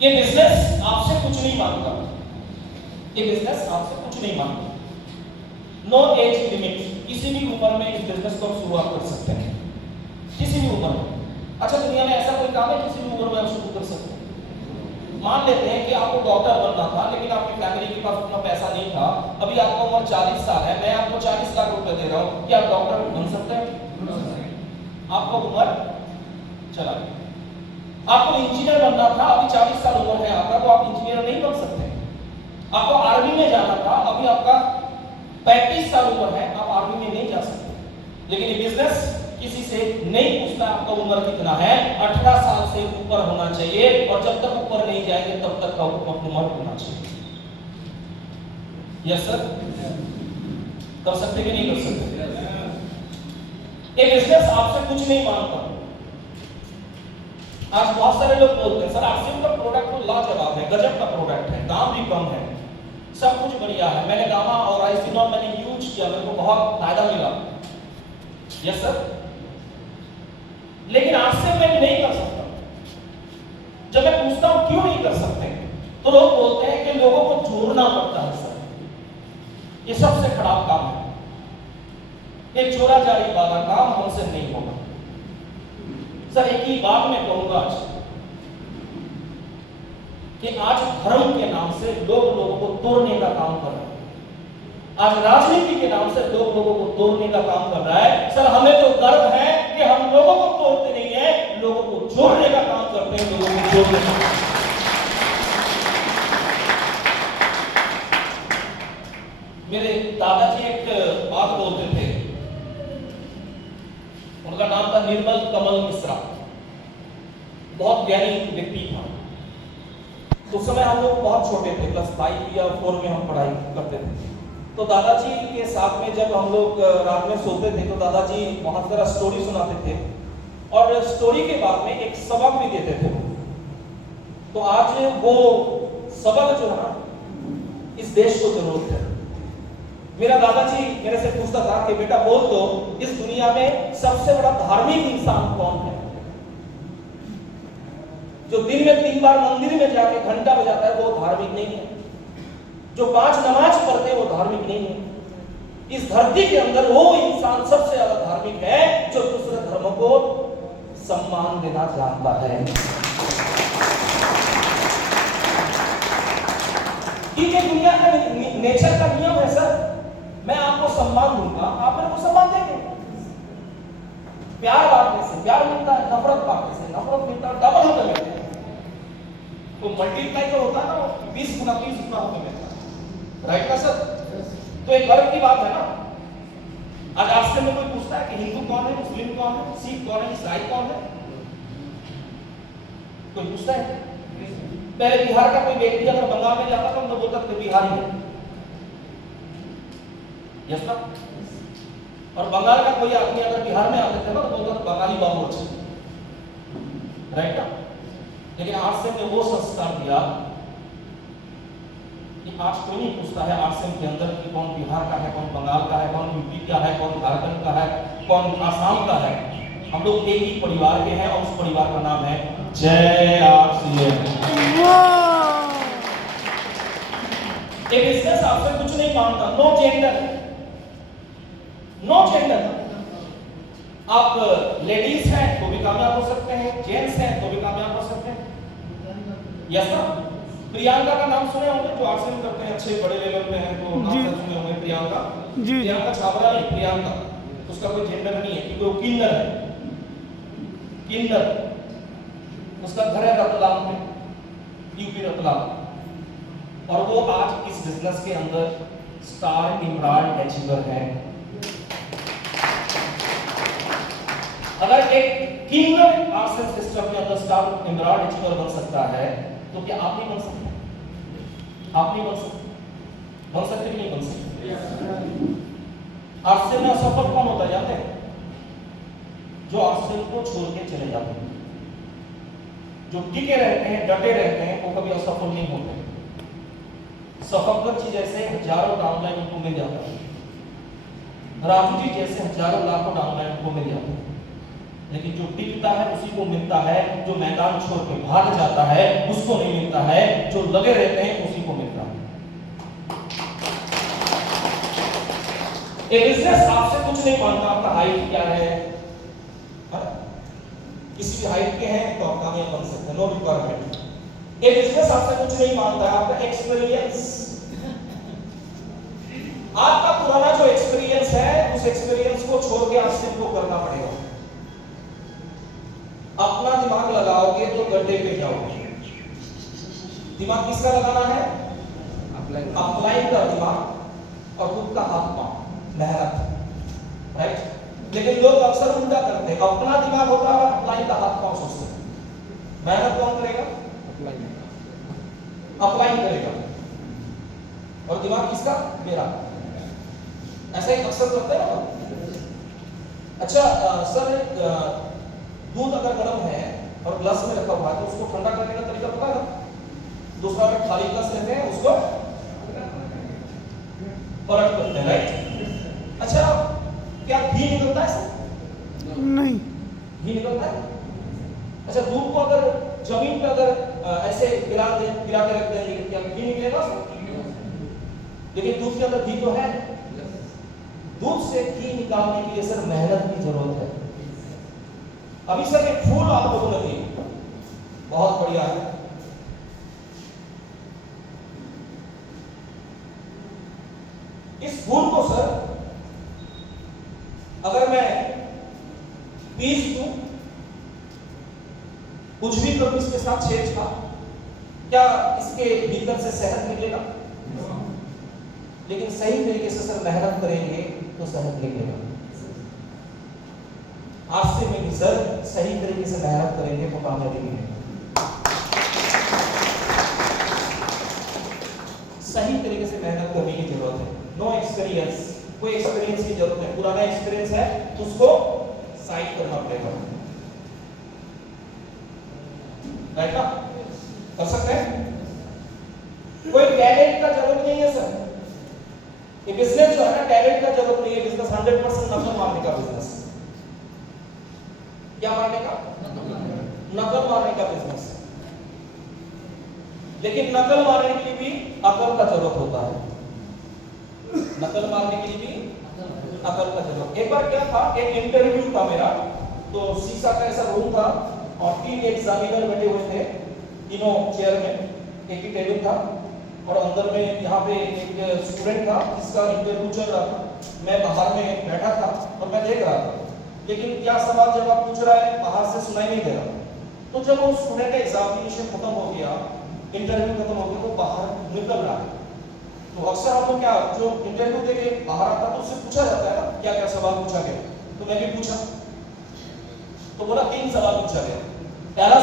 ये बिजनेस आपसे कुछ नहीं मांगता, ये बिजनेस आपसे कुछ नहीं मांगता। नो एज लिमिट, किसी भी उम्र में इस बिजनेस को आप शुरुआत कर सकते हैं, किसी भी उम्र में। अच्छा, दुनिया में ऐसा कोई काम है किसी भी उम्र में आप शुरू कर सकते हैं? मान लेते हैं कि आपको डॉक्टर बनना था, लेकिन आपकी फैमिली के पास उतना पैसा नहीं था, अभी आपका उम्र 40 साल है, मैं आपको 40 लाख रुपए दे रहा हूं, क्या आप डॉक्टर बन सकते हैं? आपका उम्र चला गया। आपको इंजीनियर बनना था, अभी 40 साल उम्र है आपका, तो आप इंजीनियर नहीं बन सकते। आपको आर्मी में जाना था, अभी आपका 35 साल उम्र है, आप आर्मी में नहीं जा सकते। लेकिन ये बिजनेस किसी से नहीं पूछता आपका उम्र कितना है, 18 साल से ऊपर होना चाहिए, और जब तक ऊपर नहीं जाएंगे तब तक का उम्र होना चाहिए। Yes sir. कर सकते कि नहीं कर सकते? ये बिजनेस आपसे कुछ नहीं मांगता। आज बहुत सारे लोग बोलते हैं सर आरसीएम का प्रोडक्ट तो लाजवाब है, गजब का प्रोडक्ट है, दाम भी कम है, सब कुछ बढ़िया है, मैंने गामा और आइसिनॉल मैंने यूज किया, मेरे को बहुत फायदा मिला। Yes sir. लेकिन आरसीएम में नहीं कर सकता। जब मैं पूछता हूं क्यों नहीं कर सकते, तो लोग बोलते हैं कि लोगों को जोड़ना पड़ता है सर, ये सबसे खराब काम है, ये चोरा जारी वाला काम हमसे नहीं होगा। सर एक ही बात मैं कहूंगा आज, कि आज धर्म के नाम से लोग लोगों को तोड़ने का काम कर रहे हैं, आज राजनीति के नाम से लोग लोगों को तोड़ने का काम कर रहा है। सर हमें तो गर्व है कि हम लोगों को तोड़ते नहीं है, लोगों को जोड़ने का काम करते हैं, लोगों को जोड़ने का। मेरे दादाजी एक बात बोलते थे, उनका नाम था निर्मल कमल मिश्रा, बहुत ज्ञानी व्यक्ति था। उस समय हम लोग बहुत छोटे थे, क्लास 5 या 4 में हम पढ़ाई करते थे। तो दादाजी के साथ में जब हम लोग रात में सोते थे तो दादाजी बहुत सारा स्टोरी सुनाते थे और स्टोरी के बाद में एक सबक भी देते थे। तो आज वो सबक जो है ना इस देश को जरूरत है। मेरा दादाजी मेरे से पूछता था कि बेटा बोल दो इस दुनिया में सबसे बड़ा धार्मिक इंसान कौन है? जो दिन में 3 बार मंदिर में जाके घंटा बजाता है वो धार्मिक नहीं है। जो 5 नमाज पढ़ते हैं वो धार्मिक नहीं है। इस धरती के अंदर वो इंसान सबसे ज्यादा धार्मिक है जो दूसरे धर्मों को सम्मान देना जानता है। ये दुनिया का नेचर का नियम है सर। मैं आपको सम्मान दूंगा, आप मेरे को सम्मान देंगे। प्यार बांटने से प्यार मिलता है, नफरत बांटने से नफरत मिलता है, डबल होकर मिलता है। तो मल्टीप्लाई जो होता है ना वो 20 गुना 30 गुना होकर मिलता है। राइट ना सर? तो एक गर्व की बात है ना। आज आपसे में कोई पूछता है कि हिंदू कौन है, मुस्लिम कौन है, सिख कौन है, ईसाई कौन है? कोई पूछता है? पहले बिहार का कोई व्यक्ति अगर बंगाल में जाता तो हम लोग बोलते थे बिहारी है, यस ना? और बंगाल का कोई आदमी अगर बिहार में आते थे ना तो बोलते थे बंगाली बाबू अच्छे, राइट ना? लेकिन आज से वो संस्कार दिया कि आज कोई नहीं पूछता है आरसीएम के अंदर कि कौन बिहार का है, कौन बंगाल का है, कौन यूपी का है, कौन झारखंड का है, कौन आसाम का है। हम लोग एक ही परिवार के हैं और उस परिवार का नाम है जय आरसीएम। एक बिजनेस आपसे कुछ नहीं मांगता, नो जेंडर, नो जेंडर। आप लेडीज हैं तो भी कामयाब हो सकते हैं, जेंट्स हैं तो भी कामयाब हो सकते हैं। यस ना? प्रियंका का नाम सुने होंगे जो आरसीएम करते हैं, अच्छे बड़े लेवल पे हैं तो नाम सुने होंगे प्रियंका। प्रियंका छाबड़ा नहीं, प्रियंका, उसका कोई जेंडर नहीं है क्योंकि वो किन्नर है। किन्नर, उसका घर है रतलाम में, यूपी रतलाम। और वो आज इस बिजनेस के अंदर स्टार इमरान अचीवर है। अगर एक किन्नर आरसीएम सिस्टम के अंदर स्टार इमरान अचीवर बन सकता है तो क्या आप नहीं बन सकते? आप नहीं बन सकते? बन सकते कि नहीं बन सकते? आरसीएम में असफल कौन होता है जानते हैं? जो आरसीएम को छोड़ के चले जाते हैं। जो टिके रहते हैं, डटे रहते हैं, वो कभी असफल नहीं होते। सफलता जी जैसे हजारों डाउनलाइन उनको मिल जाता है, राजू जी जैसे हजारों लाखों डाउनलाइन उनको मिल जाता है, लेकिन जो टिकता है उसी को मिलता है। जो मैदान छोड़ के भाग जाता है उसको नहीं मिलता है, जो लगे रहते हैं उसी को मिलता है। एक बिजनेस आपसे कुछ नहीं मांगता, आपका हाइट क्या है, किसी भी हाइट के हैं तो आप कामयाब बन सकते हैं, नो रिक्वायरमेंट। एक बिजनेस आपसे कुछ नहीं मांगता है, आपका एक्सपीरियंस। आपका पुराना जो एक्सपीरियंस है उस एक्सपीरियंस को छोड़ के आरसीएम को करना पड़ेगा। अपना दिमाग लगाओगे तो गड्ढे पे जाओगे। दिमाग किसका लगाना है? अप्लाई का दिमाग और खुद का हाथ पांव, मेहनत, राइट? लेकिन लोग अक्सर उल्टा करते हैं, अपना दिमाग होता है अप्लाई का हाथ पांव सोचते हैं। मेहनत कौन करेगा? अप्लाई करेगा। और दिमाग किसका? मेरा। ऐसा ही अक्सर करते हैं ना। अच्छा सर, दूध अगर गर्म है और ग्लास में रखा हुआ है तो उसको ठंडा करने का तरीका पता है? दूसरा अगर खाली ग्लास लेते हैं उसको पलट करते हैं, राइट? अच्छा, क्या घी निकलता है सर? नहीं। घी निकलता है? अच्छा, दूध को अगर जमीन पे अगर ऐसे गिरा के रख देंगे क्या घी निकलेगा? लेकिन दूध के अंदर घी तो है। दूध से घी निकालने के लिए सर मेहनत की जरूरत है। अभी सर एक फूल आप लोगों ने दी, बहुत बढ़िया है। इस फूल को सर अगर मैं पीस दूं, कुछ भी करूं इसके साथ छेड़छाड़, क्या इसके भीतर से शहद निकलेगा? लेकिन सही तरीके से सर मेहनत करेंगे तो शहद निकलेगा। आज से में भी सर सही तरीके से मेहनत करेंगे तो कामयाबी मिलेगी। सही तरीके से मेहनत करने की जरूरत है। नो एक्सपीरियंस, कोई एक्सपीरियंस की जरूरत नहीं, पुराना एक्सपीरियंस है तो उसको साइड करना पड़ेगा, राइट ना? कर सकते हैं? कोई टैलेंट का जरूरत नहीं है सर, ये बिजनेस जो है ना टैलेंट का जरूरत नहीं है, बिजनेस 100% नकल मारने का बिजनेस। क्या मारने का? नकल मारने का बिजनेस। लेकिन नकल मारने के लिए भी अकल का जरूरत होता है, नकल मारने के लिए भी अकल का जरूरत। एक बार क्या था, एक इंटरव्यू था मेरा, तो शीशा का ऐसा रूम था और 3 एग्जामिनर बैठे हुए थे, तीनों चेयर में, एक ही टेबल था और अंदर में यहाँ पे एक स्टूडेंट था जिसका इंटरव्यू चल रहा था। मैं बाहर में बैठा था और मैं देख रहा था, लेकिन क्या सवाल जवाब पूछ रहा है बाहर से सुनाई नहीं दे रहा। तो जब वो स्टूडेंट का एग्जामिनेशन खत्म हो गया, इंटरव्यू खत्म हो गया, तो बाहर निकल रहा है, तो अक्सर हम लोग क्या जो इंटरव्यू देके बाहर आता तो उससे पूछा जाता है ना क्या क्या सवाल पूछा गया, तो मैं भी पूछा, तो बोला 3 सवाल पूछा गया। पहला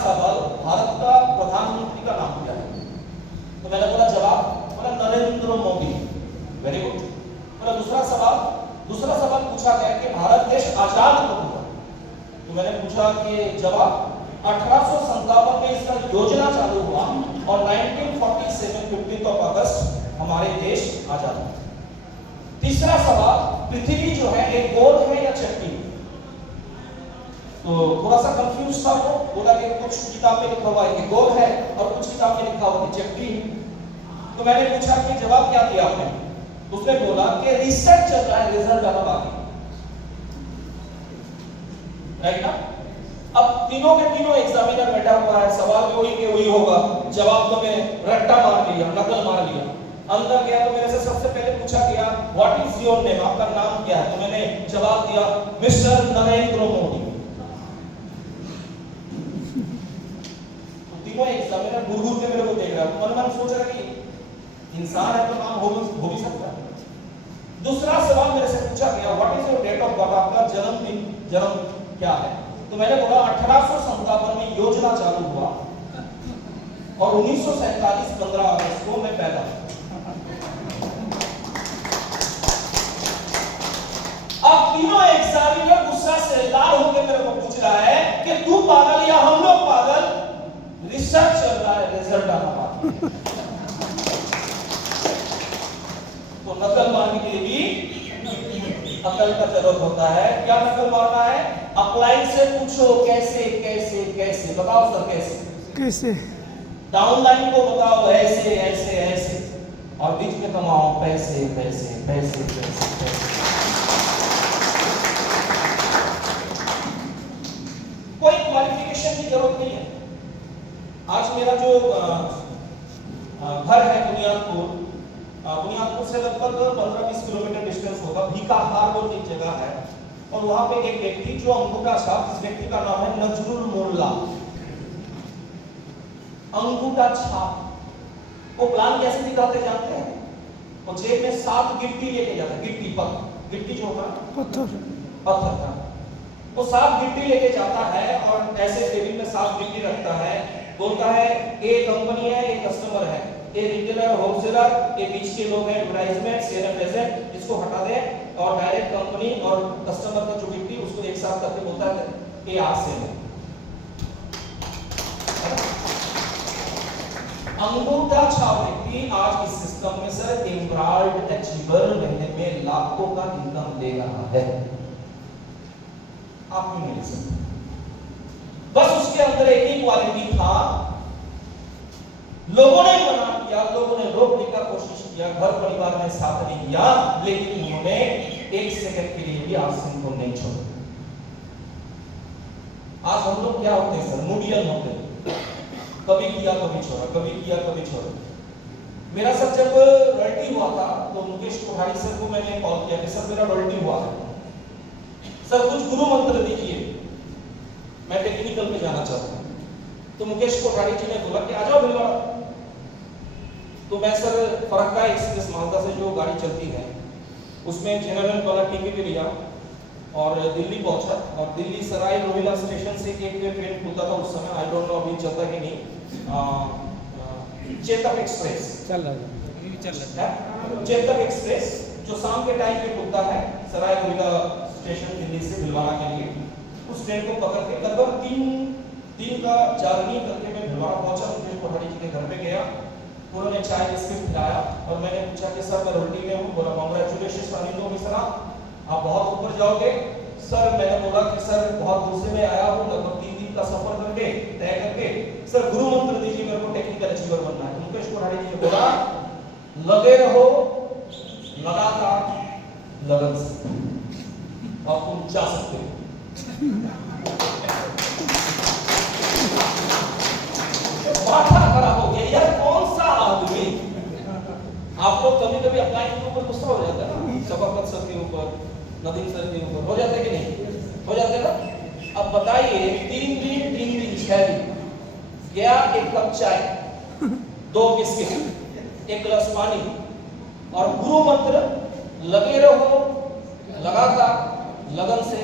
सवाल भारत का प्रधानमंत्री का नाम क्या है, तो मैंने बोला जवाब, बोला नरेंद्र मोदी, वेरी गुड। बोला दूसरा सवाल पूछा गया कि भारत देश आजाद कब हुआ, तो मैंने पूछा कि जवाब 1857 में इसका योजना चालू हुआ और 1947 15 अगस्त हमारे देश आजाद हुआ। तीसरा सवाल, पृथ्वी जो है एक गोल है या चट्टी, तो थोड़ा सा कंफ्यूज था वो, बोला कि कुछ किताब में लिखा हुआ है कि गोल है और कुछ किताब में लिखा हुआ है कि चट्टी है। तो मैंने पूछा कि जवाब क्या दिया आपने, उसने बोला कि रिसर्च चल रहा है, रिजल्ट आना बाकी, राइट ना? अब तीनों के तीनों एग्जामिनर बैठा हुआ है, सवाल भी वही के वही होगा, जवाब तो मैं रट्टा मार लिया, नकल मार लिया। अंदर गया तो मेरे से सबसे पहले पूछा गया व्हाट इज योर नेम, आपका नाम क्या है, तो मैंने जवाब दिया मिस्टर नरेंद्र मोदी। तो तीनों एग्जामिनर घूर घूर के मेरे को देख रहा है, तो मन सोच रहा कि इंसान है तो नाम हो भी सकता है। दूसरा सवाल मेरे से पूछा गया what is your date of birth, आपका जन्म क्या है, तो मैंने बोला 1857 में योजना चालू हुआ और 1947 15 अगस्त को मैं पैदा हुआ। अब तीनों एग्जामिनर गुस्सा से लाल होकर मेरे को पूछ रहा है कि तू पागल या हम लोग पागल, रिसर्च चल रहा है, रिजल्ट आना बाकी है। तो नकल मारने के लिए भी अकल का जरूरत होता है। क्या नकल मारना है? अपलाइन से पूछो कैसे कैसे कैसे, बताओ सर कैसे, डाउनलाइन को बताओ ऐसे ऐसे ऐसे, और बीच में कमाओ पैसे पैसे पैसे पैसे पैसे। कोई क्वालिफिकेशन की जरूरत नहीं है। आज मेरा जो घर है बुनियादपुर से लगभग 15-20 किलोमीटर डिस्टेंस होगा, भीकाहार बोल की जगह है, और वहां पे एक व्यक्ति जो अंगूठा छाप, इस व्यक्ति का नाम है नजरुल मोल्ला। अंगूठा छाप वो प्लान कैसे दिखाते जानते हैं? वो जेब में 7 गिट्टी लेके जाता है, गिट्टी जो होता है पत्थर का, वो 7 गिट्टी लेके जाता है और ऐसे टेबल में 7 गिट्टी रखता है, बोलता है ए कंपनी है, ए कस्टमर है, ए रिटेलर होलसेलर, ए बीच के लोग हैं एडवर्टाइजमेंट सेल एंड प्रेजेंट, इसको हटा दे और डायरेक्ट कंपनी और कस्टमर का जो गिट्टी उसको एक साथ करके बोलता है ए आज से है। अंगूठा छाप व्यक्ति आज इस सिस्टम में सर एम्ब्रॉयड अचीवर महीने में लाखों का इनकम दे रहा है। आप क्यों नहीं ले सकते? बस उसके अंदर एक ही क्वालिटी था, लोगों ने मना किया, लोगों ने रोकने का कोशिश किया, घर परिवार ने साथ नहीं दिया, लेकिन उन्होंने 1 सेकंड के लिए भी आसन को नहीं छोड़ा। आज हम लोग क्या होते हैं सर, मूडियल होते हैं, कभी किया कभी छोड़ा, कभी किया कभी छोड़ा। मेरा सर जब रॉयल्टी हुआ था तो मुकेश कोठारी सर को मैंने कॉल किया कि सर मेरा रॉयल्टी हुआ है, सर कुछ गुरु मंत्र दीजिए, मैं टेक्निकल में जाना चाहता हूँ। तो मुकेश कोठारी जी ने बोला कि आ जाओ भिलवाड़ा। तो मैं सर फरक्का एक्सप्रेस मालदा से जो गाड़ी चलती है उसमें जनरल वाला टिकट लिया और दिल्ली पहुंचा, और दिल्ली सराय रोहिला स्टेशन से एक ट्रेन खुलता था उस समय, आई डोंट नो अभी चलता कि नहीं, चेतक एक्सप्रेस चल रहा है। चेतक एक्सप्रेस जो शाम के टाइम पे खुलता है सराय रोहिला स्टेशन दिल्ली से भिलवाड़ा के लिए, उस ट्रेन को पकड़ के लगभग 3 दिन का जर्नी करके मैं भिलवाड़ा पहुंचा। मुकेश कोठारी जी के घर पे गया, उन्होंने चाय बिस्किट खिलाया और मैंने पूछा कि सर मैं रोटी में हूँ। बोला कांग्रेचुलेशन अनिल मिश्रा, आप बहुत ऊपर जाओगे। सर मैंने बोला कि सर बहुत दूर से मैं आया हूँ, लगभग 3 दिन का सफर करके तय करके, सर गुरु मंत्र दीजिए, मेरे को टेक्निकल अचीवर बनना है। मुकेश कोठारी जी ने बोला लगे रहो लगातार लगन से और तुम जा सकते हो। माथा खराब हो गया यार, कौन सा आदमी। आप लोग कभी कभी अपना के ऊपर गुस्सा हो जाता है ना, शफाकत सर के ऊपर, नदीम सर के ऊपर हो जाते कि नहीं हो जाते ना। अब बताइए 3 दिन 6 दिन गया, 1 कप चाय, 2 बिस्किट, 1 गिलास पानी और गुरु मंत्र लगे रहो लगातार लगन से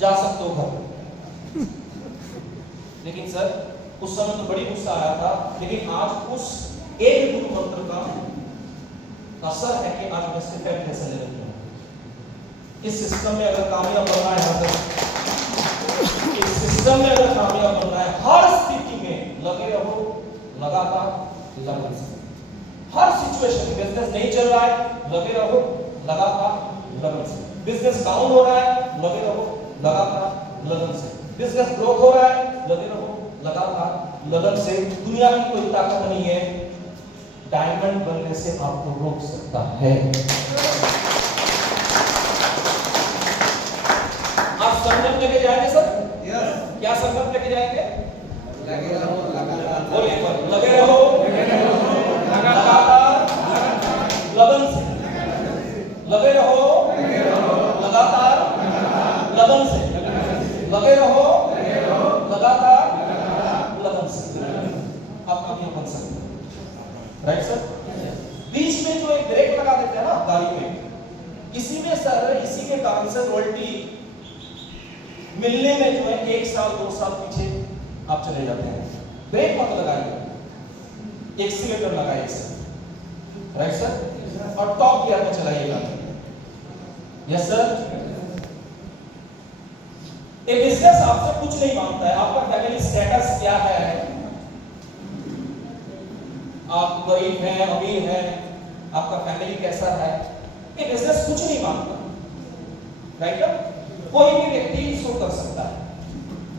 जा सकते हो घर। लेकिन सर उस समय तो बड़ी गुस्सा आया था, लेकिन आज उस एक गुरु मंत्र का असर है कि आज मैं सिर्फ फैसले ले रही हूं। इस सिस्टम में अगर कामयाब बनना है, इस सिस्टम में अगर कामयाब बनना है, हर स्थिति में लगे रहो लगातार लगन से। हर सिचुएशन में बिजनेस नहीं चल रहा है, लगे रहो लगातार लगन से। बिजनेस डाउन हो रहा है, लगे रहो लगातार लगन से। बिजनेस ग्रोथ हो रहा है, लगे रहो लगातार लगन से। दुनिया की कोई ताकत नहीं है डायमंड बनने से आपको रोक सकता है। आप संकल्प लेके जाएंगे सर? यस। क्या संकल्प लेके जाएंगे? लगे रहो लगातार। बोलिए पर लगे रहो लगातार लगन से। लगे रहो लगातार लगन से। लगे रहो लगातार लगन से। आप कामयाब बन सकते हैं, राइट सर? बीच में जो एक ब्रेक लगा देते हैं ना गाड़ी में, इसी में सर, इसी के कारण से रॉयल्टी मिलने में जो है 1 साल 2 साल पीछे आप चले जाते हैं। ब्रेक मत लगाइए, एक्सीलेटर लगाइए सर, राइट सर? और टॉप गियर में चलाइएगा। Yes sir? एक बिजनेस आपसे कुछ नहीं मांगता है, आपका फैमिली स्टेटस क्या है, आप गरीब हैं अमीर हैं, आपका फैमिली कैसा है, ये बिजनेस कुछ नहीं मांगता, राइट? कोई भी व्यक्ति इसको कर सकता है।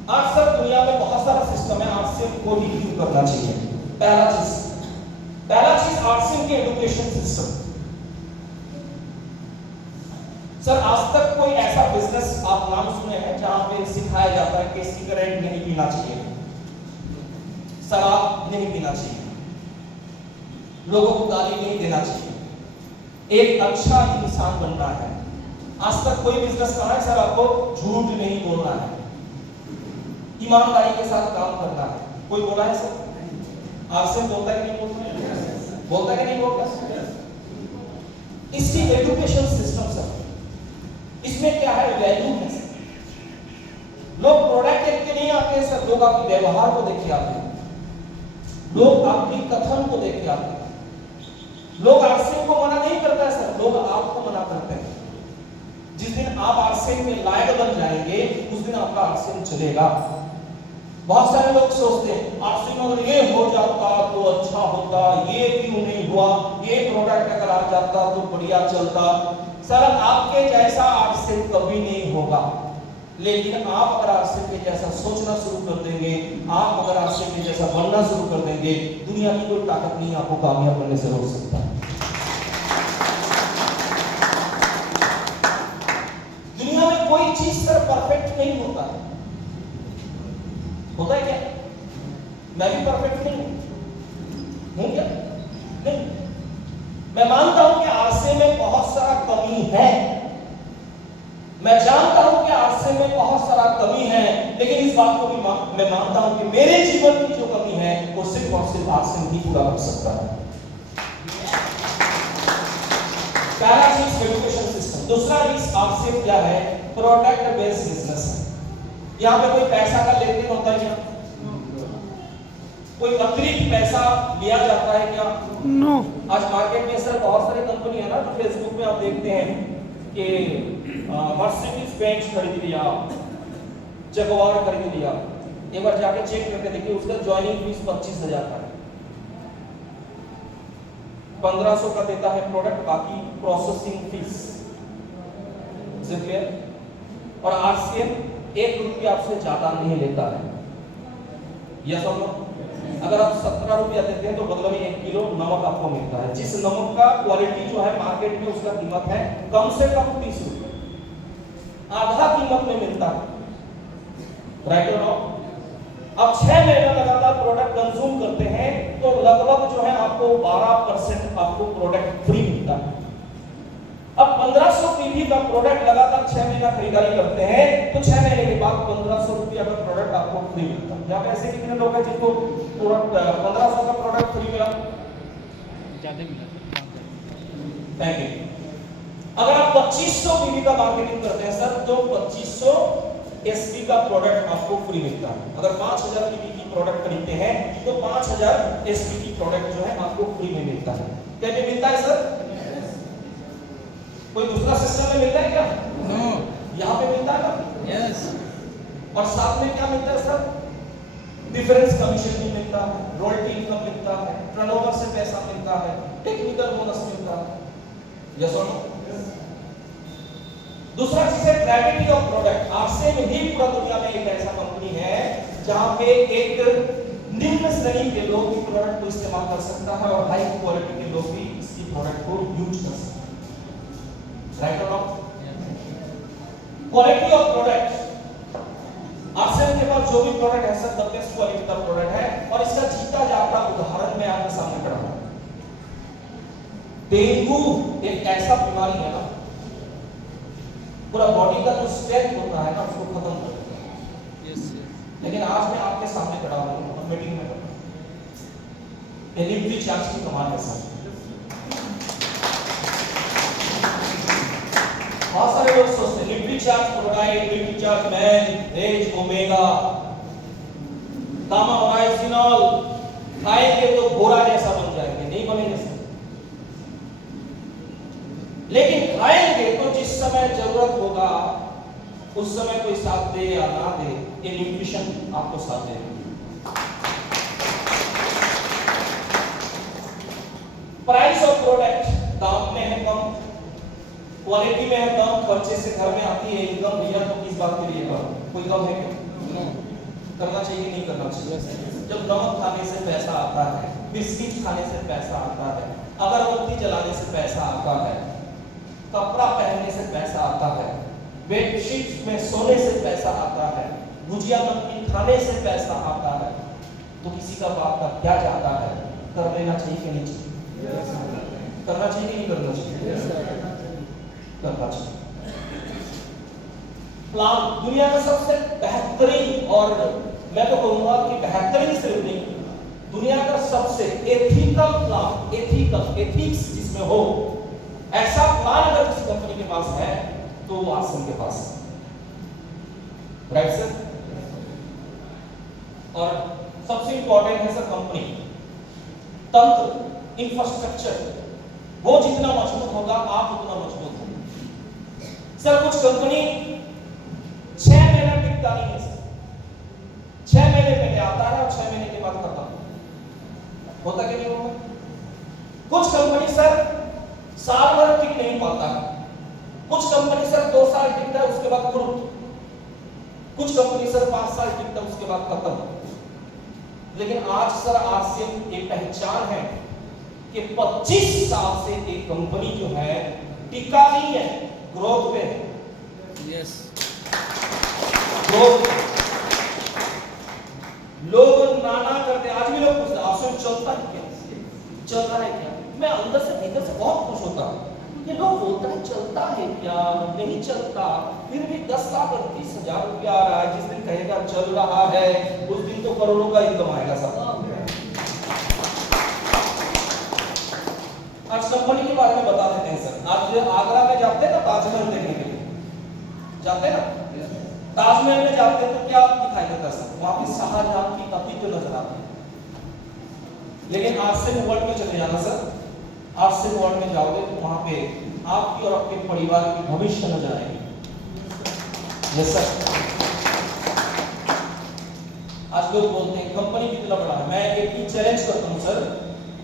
आज सर दुनिया में बहुत सारा सिस्टम है, आज से कोई भी क्यों करना चाहिए। पहला चीज आरसीएम के एजुकेशन सिस्टम। सर आज तक कोई ऐसा बिजनेस आप नाम सुने हैं जहां पे सिखाया जाता है कि सिगरेट नहीं पीना चाहिए, शराब नहीं पीना चाहिए, लोगों को गाली नहीं देना चाहिए, एक अच्छा इंसान बनना है। आज तक कोई बिजनेस कहा है सर आपको झूठ नहीं बोलना है, ईमानदारी के साथ काम करना है, कोई बोला है सर? आपसे बोलता है कि नहीं बोलता है? बोलता है कि नहीं बोलता? इसकी एजुकेशन सिस्टम सर, इसमें क्या है, वैल्यू है सर। लोग प्रोडक्ट देख के नहीं आते हैं सर, लोग आपके व्यवहार को देख के आते हैं, लोग आपकी कथन को देख के आते हैं। लोग आरसीएम को मना नहीं करता है सर, लोग आपको मना करते हैं। जिस दिन आप आरसीएम में लायक बन जाएंगे उस दिन आपका आरसीएम चलेगा। बहुत सारे लोग सोचते हैं आरसीएम अगर ये हो जाता तो अच्छा होता, ये क्यों नहीं हुआ, ये प्रोडक्ट अगर आ जाता तो बढ़िया चलता। सर आपके जैसा आरसीएम कभी नहीं होगा, लेकिन आप अगर आरसीएम के जैसा सोचना शुरू कर देंगे, आप अगर आरसीएम के जैसा बनना शुरू कर देंगे, दुनिया की कोई ताकत नहीं आपको कामयाब बनने से रोक सकता। दुनिया में कोई चीज सर परफेक्ट नहीं होता है, होता है क्या? मैं भी परफेक्ट नहीं हूं क्या? नहीं। मैं मानता हूं कि आरसीएम में बहुत सारा कमी है, मैं जानता हूं कि आरसीएम में बहुत सारा कमी है, लेकिन इस बात को भी मैं मानता हूं कि मेरे जीवन की जो कमी है वो सिर्फ और सिर्फ आरसीएम ही पूरा कर सकता है। पहला चीज एजुकेशन सिस्टम। दूसरा चीज आरसीएम क्या है, प्रोडक्ट बेस्ड बिजनेस। यहाँ पे कोई पैसा का लेन देन होता है क्या? कोई अतिरिक्त पैसा लिया जाता है क्या? नो। आज मार्केट में सर बहुत सारी कंपनी है ना, जो फेसबुक में आप देखते हैं कि मर्सिडीज बेंज खरीद लिया, जगुआर खरीद लिया। एक बार जाके चेक करके देखिए, उसका ज्वाइनिंग फीस 25,000 का है, 1500 का देता है प्रोडक्ट, बाकी प्रोसेसिंग फीस। क्लियर? और आरसीएम 1 रुपया आपसे ज्यादा नहीं लेता है। यस और नो? अगर आप 17 रुपया देते हैं तो बदले में 1 किलो नमक आपको मिलता है, जिस नमक का क्वालिटी जो है मार्केट में उसका कीमत है कम से कम 30 रुपये, आधा कीमत में मिलता है। राइट और रॉन्ग? अब 6 महीना लगातार प्रोडक्ट कंज्यूम करते हैं तो लगभग जो है आपको 12% आपको प्रोडक्ट फ्री मिलता है। अब 1500 पीवी का प्रोडक्ट लगातार 6 महीना खरीदारी करते हैं तो 6 महीने के बाद 1500 रुपया का प्रोडक्ट आपको फ्री मिलता है। यहाँ पे ऐसे कितने लोग हैं जिनको 1500 का प्रोडक्ट फ्री मिला? ज्यादा मिला। Thank you. अगर आप 2500 पीवी का मार्केटिंग करते हैं सर तो 2500 एसपी का प्रोडक्ट आपको फ्री मिलता है। अगर 5000 पीवी की प्रोडक्ट खरीदते हैं तो 5000 एसपी की प्रोडक्ट जो है आपको फ्री में मिलता है। क्या ये मिलता है सर? कोई दूसरा सिस्टम में मिलता है क्या? नो। यहाँ पे मिलता है ना? यस। और साथ में क्या मिलता है सर? डिफरेंस कमीशन भी मिलता है, रॉयल्टी इनकम मिलता है, टर्नओवर से पैसा मिलता है, टेक्निकल बोनस मिलता है। यस और नो? दूसरा चीज है ग्रेविटी ऑफ प्रोडक्ट। आपसे में ही पूरा दुनिया में एक ऐसा कंपनी है जहां पे एक निम्न श्रेणी के लोग भी प्रोडक्ट को इस्तेमाल कर सकता है और हाई क्वालिटी के लोग भी इसकी प्रोडक्ट को यूज कर सकते हैं। राइट और wrong? Quality of product, RCM के पास जो भी प्रोडक्ट है सर द बेस्ट क्वालिटी का प्रोडक्ट है और इसका जीता जागता उदाहरण मैं आपके सामने खड़ा हूं। डेंगू एक ऐसा बीमारी है ना, पूरा बॉडी का जो स्ट्रेंथ होता है ना उसको खत्म कर देता है। यस। लेकिन आज मैं आपके सामने खड़ा हूं और मीटिंग में एलिमिटी चार्ज की कमाल के साथ। बहुत सारे लोग सोचते हैं लिमिटी चार्ज प्रोडाइड, लिमिटी चार्ज मैन, एज ओमेगा, गामा ओराइजिनल खाएंगे तो घोड़ा जैसा बन जाएंगे। नहीं बनेंगे सर, लेकिन खाएंगे तो जिस समय जरूरत होगा उस समय कोई साथ दे या ना दे, ये न्यूट्रिशन आपको साथ देगा। प्राइस ऑफ प्रोडक्ट, दाम में है कम, क्वालिटी में है कम, खर्चे से घर में आती है इनकम। भैया तो किस बात के लिए कम? कोई कम है क्या? करना चाहिए नहीं करना चाहिए? जब नमक खाने से पैसा आता है, बिस्किट खाने से पैसा आता है, अगरबत्ती जलाने से पैसा आता है, कपड़ा पहनने से पैसा आता है, बेडशीट में सोने से पैसा आता है, भुजिया नमकीन खाने से पैसा आता है, तो किसी का बाप का क्या जाता है? कर लेना चाहिए कि नहीं चाहिए? करना चाहिए कि नहीं करना चाहिए? करना चाहिए। प्लान दुनिया का सबसे बेहतरीन, और मैं तो कहूंगा कि बेहतरीन सिर्फ नहीं, दुनिया का सबसे एथिकल प्लान, एथिक्स जिसमें हो, ऐसा प्लान अगर किसी कंपनी के पास है तो वो आरसीएम के पास है। Right sir? और सबसे इंपॉर्टेंट है सर कंपनी तंत्र, इंफ्रास्ट्रक्चर, वो जितना मजबूत होगा आप उतना मजबूत होंगे। सर कुछ कंपनी 6 महीने टिकता नहीं है सर, 6 महीने पहले आता है और 6 महीने के बाद खत्म होता कि नहीं होगा? कुछ कंपनी सर साल भर टिक नहीं पाता है, कुछ कंपनी सर 2 साल टिकता है उसके बाद ग्रुप, कुछ कंपनी सर 5 साल टिकता है उसके बाद खत्म। लेकिन आज सर आरसीएम एक पहचान है कि 25 साल से एक कंपनी जो है टिका नहीं है, ग्रोथ पे है। यस। ग्रोथ लोग नाना करते, आज भी लोग पूछते आरसीएम चलता है क्या? चल रहा है क्या? मैं अंदर से भीतर से बहुत खुश होता हूं। ये लोग बोलता है चलता है क्या? नहीं चलता, फिर भी 10 लाख 30,000 रुपया आ रहा है। जिस दिन कहेगा चल रहा है उस दिन तो करोड़ों का इनकम आएगा साहब। आज कंपनी के बारे में बता देते हैं सर। आज आगरा में जाते हैं ना ताजमहल देखने के लिए, जाते हैं ना ताजमहल में जाते हैं तो क्या दिखाई देता है सर? वहां पे शाहजहां की तस्वीर जो नजर आती है, लेकिन आरसीएम वर्ल्ड में चले जाना सर, आरसीएम वर्ल्ड में जाओगे तो वहां पे आपकी और आपके परिवार की भविष्य नजर आएगी। Yes sir. आज लोग बोलते हैं कंपनी कितना बड़ा है, मैं एक ही चैलेंज करता हूं सर,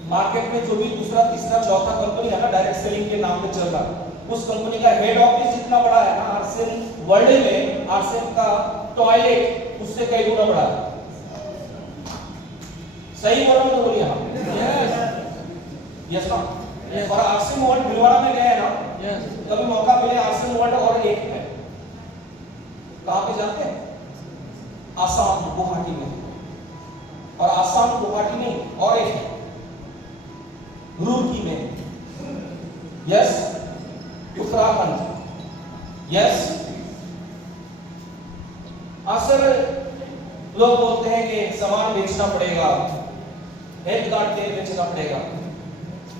मार्केट में जो भी दूसरा तीसरा चौथा कंपनी है ना डायरेक्ट सेलिंग के नाम पे चल रहा, उस कंपनी का हेड ऑफिस जितना बड़ा है ना आरसीएम वर्ल्ड में, आरसीएम का टॉयलेट उससे कई गुना बड़ा है। सही बोल रहा हूं तो बोलिए हाँ। यस ना। और आरसीएम वर्ल्ड भिलवाड़ा में गए ना, कभी मौका मिले आरसीएम वर्ल्ड और एक है, कहां पे जाते हैं? आसाम गुवाहाटी में। और आसाम गुवाहाटी नहीं और एक है रूरकी में। यस। उत्तराखंड। यस। अक्सर लोग बोलते हैं कि सामान बेचना पड़ेगा, हेल्थ कार्ड तेल बेचना पड़ेगा,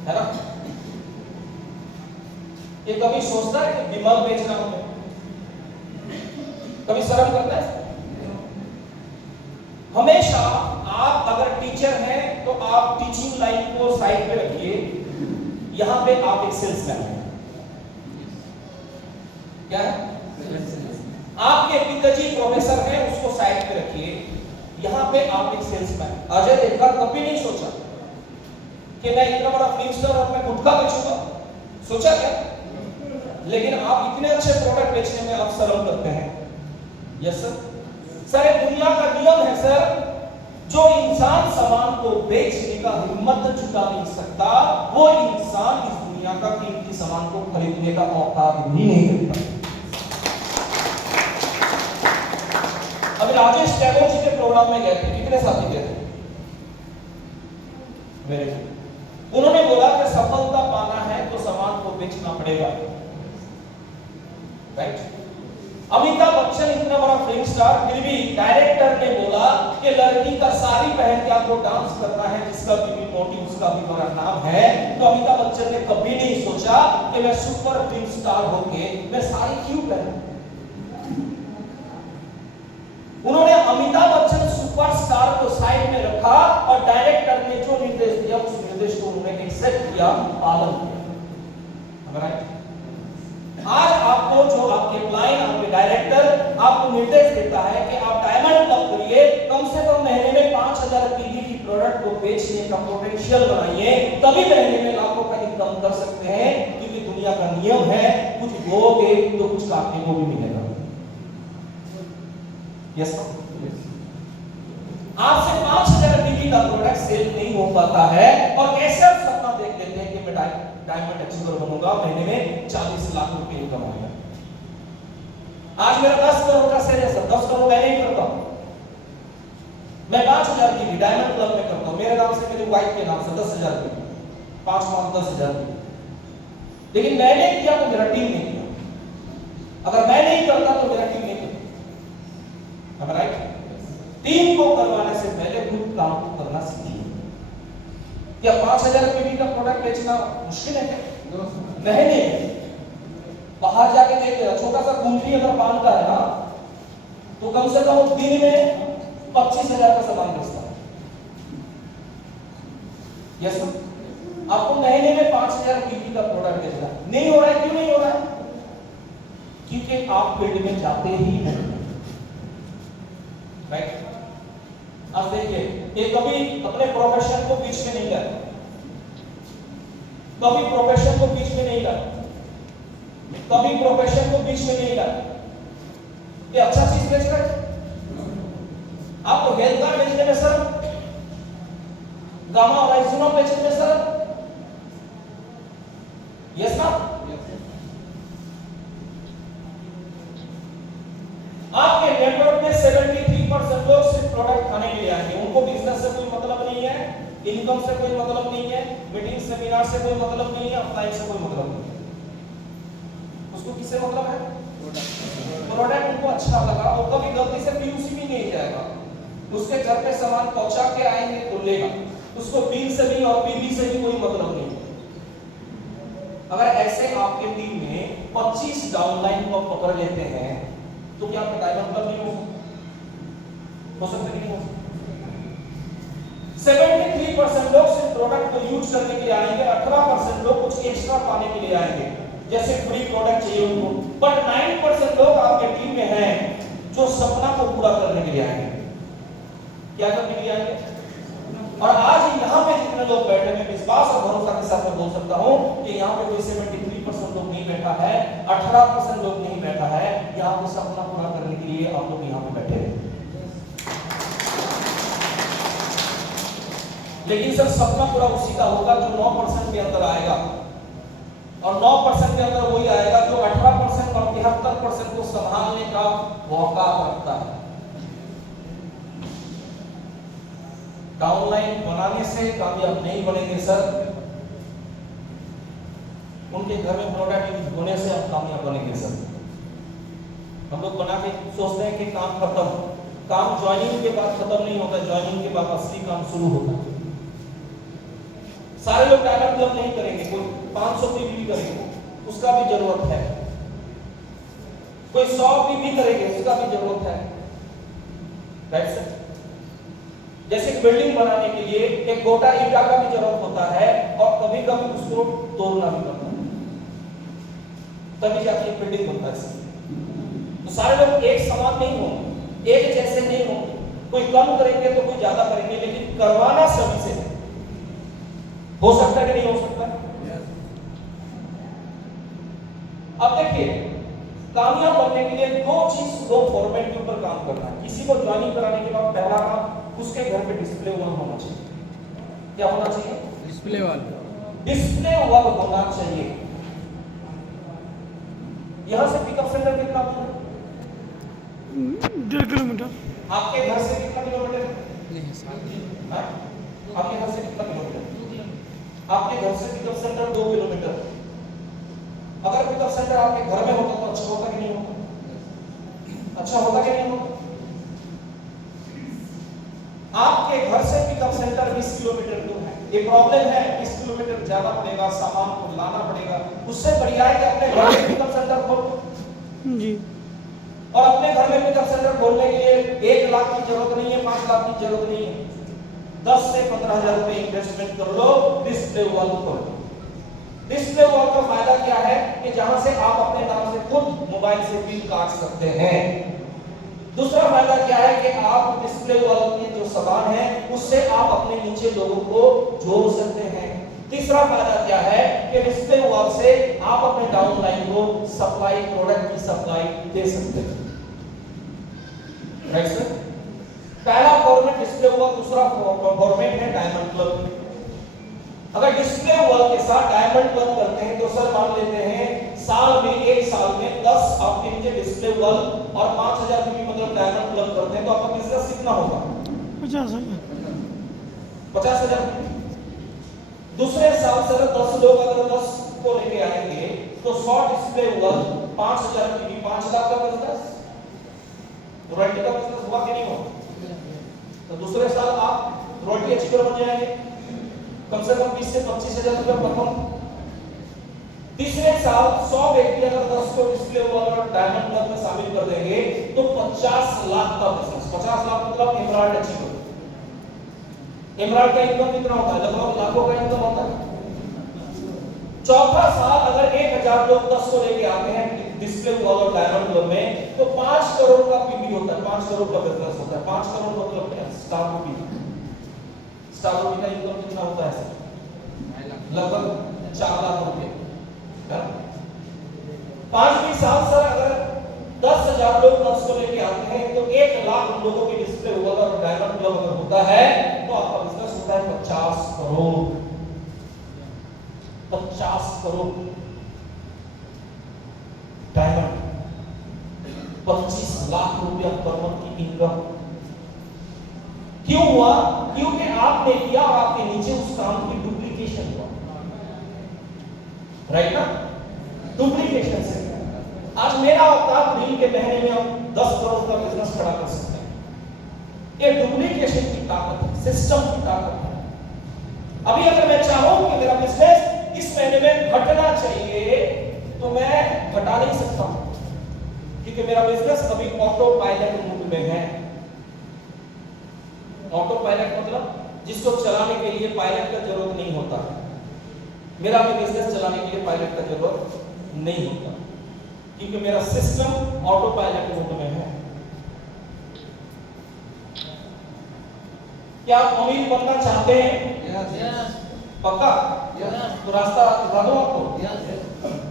है ना? ये कभी सोचता है कि दिमाग बेचना होगा? कभी शर्म करता है? हमेशा आप अगर टीचर हैं तो आप टीचिंग लाइन को साइड पे रखिए, यहां पे आप एक सेल्समैन हैं। क्या है? आपके पिताजी प्रोफेसर हैं, उसको साइड पे रखिए, यहां पे आप एक सेल्समैन। अजय देवगन कभी नहीं सोचा कि मैं इतना बड़ा फिल्म स्टार और मैं गुटखा बेचूंगा, सोचा क्या? लेकिन आप इतने अच्छे प्रोडक्ट बेचने में आप शर्म करते हैं। Yes sir. सर ये दुनिया का नियम है सर, जो इंसान सामान को बेचने का हिम्मत जुटा नहीं सकता, वो इंसान इस दुनिया का कीमती सामान को खरीदने का औकात भी नहीं रखता। अभी राजेश टैगोर जी के प्रोग्राम में गए थे, कितने साथी गए थे? मेरे। उन्होंने बोला कि सफलता पाना है तो सामान को बेचना पड़ेगा, राइट? अमिताभ बच्चन इतना बड़ा फिल्म स्टार, फिर भी डायरेक्टर ने बोला कि लड़की का साड़ी पहन के आपको डांस करना है, जिसका भी मोटिव उसका भी बड़ा नाम है। तो अमिताभ बच्चन ने कभी नहीं सोचा कि मैं सुपर फिल्म स्टार होके मैं साड़ी क्यों पहनूं। उन्होंने अमिताभ बच्चन सुपरस्टार को साइड में रखा और डायरेक्टर ने जो निर्देश दिया उस निर्देश को उन्होंने एक्सेप्ट किया, पालन किया। राइट? आज आपको जो आपके क्लाइंट, आपके डायरेक्टर आपको निर्देश देता है कि आप डायमंड क्लब करिए, कम से कम महीने में 5000 पीवी की प्रोडक्ट को बेचने का पोटेंशियल बनाइए, तभी महीने में लाखों का इनकम कर सकते हैं। क्योंकि दुनिया का नियम है, कुछ दोगे तो कुछ काटने को भी मिलेगा। Yes sir. आपसे 5000 पीवी का प्रोडक्ट सेल नहीं हो पाता है और कैसे आप सपना देख लेते हैं कि मैं डायमंड अचीवर बनूंगा, महीने में 40 लाख रुपए इनकम आएगा। आज मेरा 10 करोड़ का सेल है सर, 10 करोड़ मैं नहीं करता, मैं 5000 की भी डायमंड क्लब में करता हूं, मेरे नाम से, मेरी वाइफ के नाम से 10,000 की, 5 माह 10,000 की। लेकिन मैंने किया तो मेरा टीम नहीं किया, अगर मैं नहीं करता तो मेरा टीम नहीं करता। राइट? टीम को करवाने से पहले खुद काम को करना सीखिए। क्या 5000 पीवी का प्रोडक्ट बेचना मुश्किल है क्या? नहीं। बाहर जाके देखिए, छोटा सा कुंडली अगर पान का है ना, तो कम से कम दिन में 25,000 का सामान बेचता है। Yes sir. आपको महीने में 5000 पीवी का प्रोडक्ट बेचना नहीं हो रहा है। क्यों नहीं हो रहा है? क्योंकि आप फील्ड में जाते ही नहीं। राइट? आज देखिए, ये कभी अपने प्रोफेशन को बीच में नहीं लाया, कभी प्रोफेशन को बीच में नहीं लाया, कभी प्रोफेशन को बीच में नहीं लाया। ये अच्छा चीज बेच रहा है। आपको हेल्थ कार्ड बेचने में सर, गामा राइजोनम बेचने में सर, यस ना? आपके नेटवर्क में 73% लोग सिर्फ प्रोडक्ट खाने के लिए आएंगे, उनको बिजनेस से कोई मतलब नहीं है, इनकम से कोई मतलब नहीं है, मीटिंग सेमिनार से कोई मतलब नहीं है, ऑफलाइन से कोई मतलब नहीं है। उसको किससे मतलब है? प्रोडक्ट उनको अच्छा लगा, वो कभी गलती से पीयूसी भी नहीं जाएगा, उसके घर पे सामान पहुंचा के आएंगे तो लेगा, उसको बिल से भी और पीवी से भी कोई मतलब नहीं। अगर ऐसे आपके टीम में 25 डाउनलाइन को पकड़ लेते हैं तो क्या आपका डायमंड क्लब नहीं हो सकता? नहीं हो सकता। 73% लोग सिर्फ प्रोडक्ट को यूज करने के लिए आएंगे, 18% लोग कुछ एक्स्ट्रा पाने के लिए आएंगे, जैसे फ्री प्रोडक्ट चाहिए उनको। बट 9% लोग आपके टीम में हैं जो सपना को पूरा करने के लिए आएंगे। क्या करने के लिए आएंगे? और आज यहाँ पे जितने लोग बैठे हैं, विश्वास और भरोसा के साथ मैं बोल सकता हूँ कि यहाँ पे कोई 73% लोग नहीं बैठा है, 18% लोग नहीं बैठा है। यहाँ पे सपना पूरा करने के लिए आप लोग यहाँ पे बैठे हैं। लेकिन सर सपना पूरा उसी का होगा जो 9% के अंदर आएगा, और 9% के अंदर वही आएगा जो 18% और 73% को संभालने का औकात रखता है। डाउनलाइन बनाने से कामयाब नहीं बनेंगे सर, उनके घर में प्रोडक्ट यूज होने से आप कामयाब बनेंगे सर। हम लोग बना के सोचते हैं कि काम खत्म, काम ज्वाइनिंग के बाद खत्म नहीं होता, ज्वाइनिंग के बाद असली काम शुरू होता है। सारे लोग डायमंड क्लब नहीं करेंगे, कोई 500 भी करेंगे, उसका भी जरूरत है, कोई 100 भी करेंगे, उसका भी जरूरत है। Right sir? जैसे बिल्डिंग बनाने के लिए एक गोटा ईंटा का भी जरूरत होता है, और कभी कभी उसको तोड़ना भी पड़ता है, तभी जाके एक बिल्डिंग बनता है। तो सारे लोग एक समान नहीं होंगे, एक जैसे नहीं होंगे, कोई कम करेंगे तो कोई ज्यादा करेंगे, लेकिन करवाना सभी से हो सकता है कि नहीं हो सकता? अब देखिए, कामयाब बनने के लिए दो फॉर्मेट के ऊपर काम करना है। किसी को ज्वाइनिंग कराने के बाद पहला काम, उसके घर पे डिस्प्ले वॉल होना चाहिए। क्या होना चाहिए? Display wall. डिस्प्ले वॉल होना चाहिए। यहां से पिकअप सेंटर कितना दूर है? 1.5 किलोमीटर। आपके घर से कितना किलोमीटर है? नहीं, आपके घर से कितना किलोमीटर? आपके घर से पिकअप सेंटर 2 किलोमीटर। अगर पिकअप सेंटर आपके घर में होता तो अच्छा होता कि नहीं होता? अच्छा होता कि नहीं होता? आपके घर से पिकअप सेंटर 20 किलोमीटर दूर है। ये प्रॉब्लम है, 20 किलोमीटर जाना पड़ेगा, सामान को लाना पड़ेगा। उससे बढ़िया है कि अपने घर में पिकअप सेंटर खोलो जी। और अपने घर में पिकअप सेंटर खोलने के लिए 1 लाख की जरूरत नहीं है, 5 लाख की जरूरत नहीं है। 10 से 15,000 रुपए इन्वेस्टमेंट कर लो, डिस्प्ले वॉल करो। डिस्प्ले वॉल का फायदा क्या है कि जहां से आप अपने नाम से खुद मोबाइल से बिल काट सकते हैं। दूसरा फायदा क्या है कि आप डिस्प्ले वॉल के जो सामान है उससे आप अपने नीचे लोगों को जोड़ सकते हैं। तीसरा फायदा क्या है कि डिस्प्ले वॉल से आप अपने डाउनलाइन को सप्लाई, प्रोडक्ट की सप्लाई दे सकते हैं। Right sir? पहला फॉर्मेट डिस्प्ले वॉल, दूसरा फॉर्मेट है डायमंड क्लब। अगर डिस्प्ले वॉल के साथ डायमंड क्लब करते हैं तो सर मान लेते हैं एक साल में 10 आपके नीचे डिस्प्ले वॉल और 5,000 की मतलब डायमंड क्लब करते हैं तो आपका बिजनेस कितना होगा? 50,000। दूसरे साल सर 10 लोग अगर 10 को लेके आएंगे तो 100 डिस्प्ले वॉल 5,000 की 5 लाख का बिजनेस, रॉयल्टी का बिजनेस हुआ कि नहीं हुआ? तो दूसरे साल आप रॉयल्टी अचीवर बन जाएंगे, कम से कम 20 से 25,000 रुपए पर मंथ। तीसरे साल 100 व्यक्ति अगर 10 को डिस्प्ले वॉल और डायमंड क्लब में शामिल कर देंगे तो 50 लाख का बिजनेस। 50 लाख मतलब एमराल्ड अचीवर। एमराल्ड का इनकम कितना होता है? लगभग लाखों का इनकम होता है। चौथा साल अगर 1000 लोग 10 को लेके आते हैं डिस्प्ले वॉल और डायमंड क्लब में तो 5 करोड़ का पीबी होता है, 5 करोड़ का बिजनेस होता है। 5 करोड़ मतलब क्या? स्टार रूपी। स्टार रूपी का इनकम कितना होता है? लगभग 4 लाख रुपए। 5वें साल सर अगर 10,000 लोग 10 को लेके आते हैं तो 1 लाख लोगों की डिस्प्ले वॉल और डायमंड क्लब अगर होता है तो आपका बिजनेस होता है 50 करोड़। 50 करोड़ डायमंड, 25 लाख रुपया पर मंथ की इनकम। क्यों हुआ? क्योंकि आपने किया और आपके नीचे उस काम की डुप्लीकेशन हुआ। राइट ना? डुप्लीकेशन से आज मेरा औकात रील के महीने में हम 10 करोड़ का बिजनेस खड़ा कर सकते हैं। ये डुप्लीकेशन की ताकत है, सिस्टम की ताकत है। अभी अगर मैं चाहूं कि मेरा बिजनेस इस महीने में घटना चाहिए तो मैं घटा नहीं सकता क्योंकि मेरा बिजनेस अभी ऑटो पायलट मोड में है। ऑटो पायलट मतलब जिसको चलाने के लिए पायलट का जरूरत नहीं होता। मेरा भी बिजनेस चलाने के लिए पायलट का जरूरत नहीं होता, क्योंकि मेरा सिस्टम ऑटो पायलट मोड में है। क्या आप अमीर बनना चाहते हैं? यस पक्का? तो रास्ता बता दूं आपको।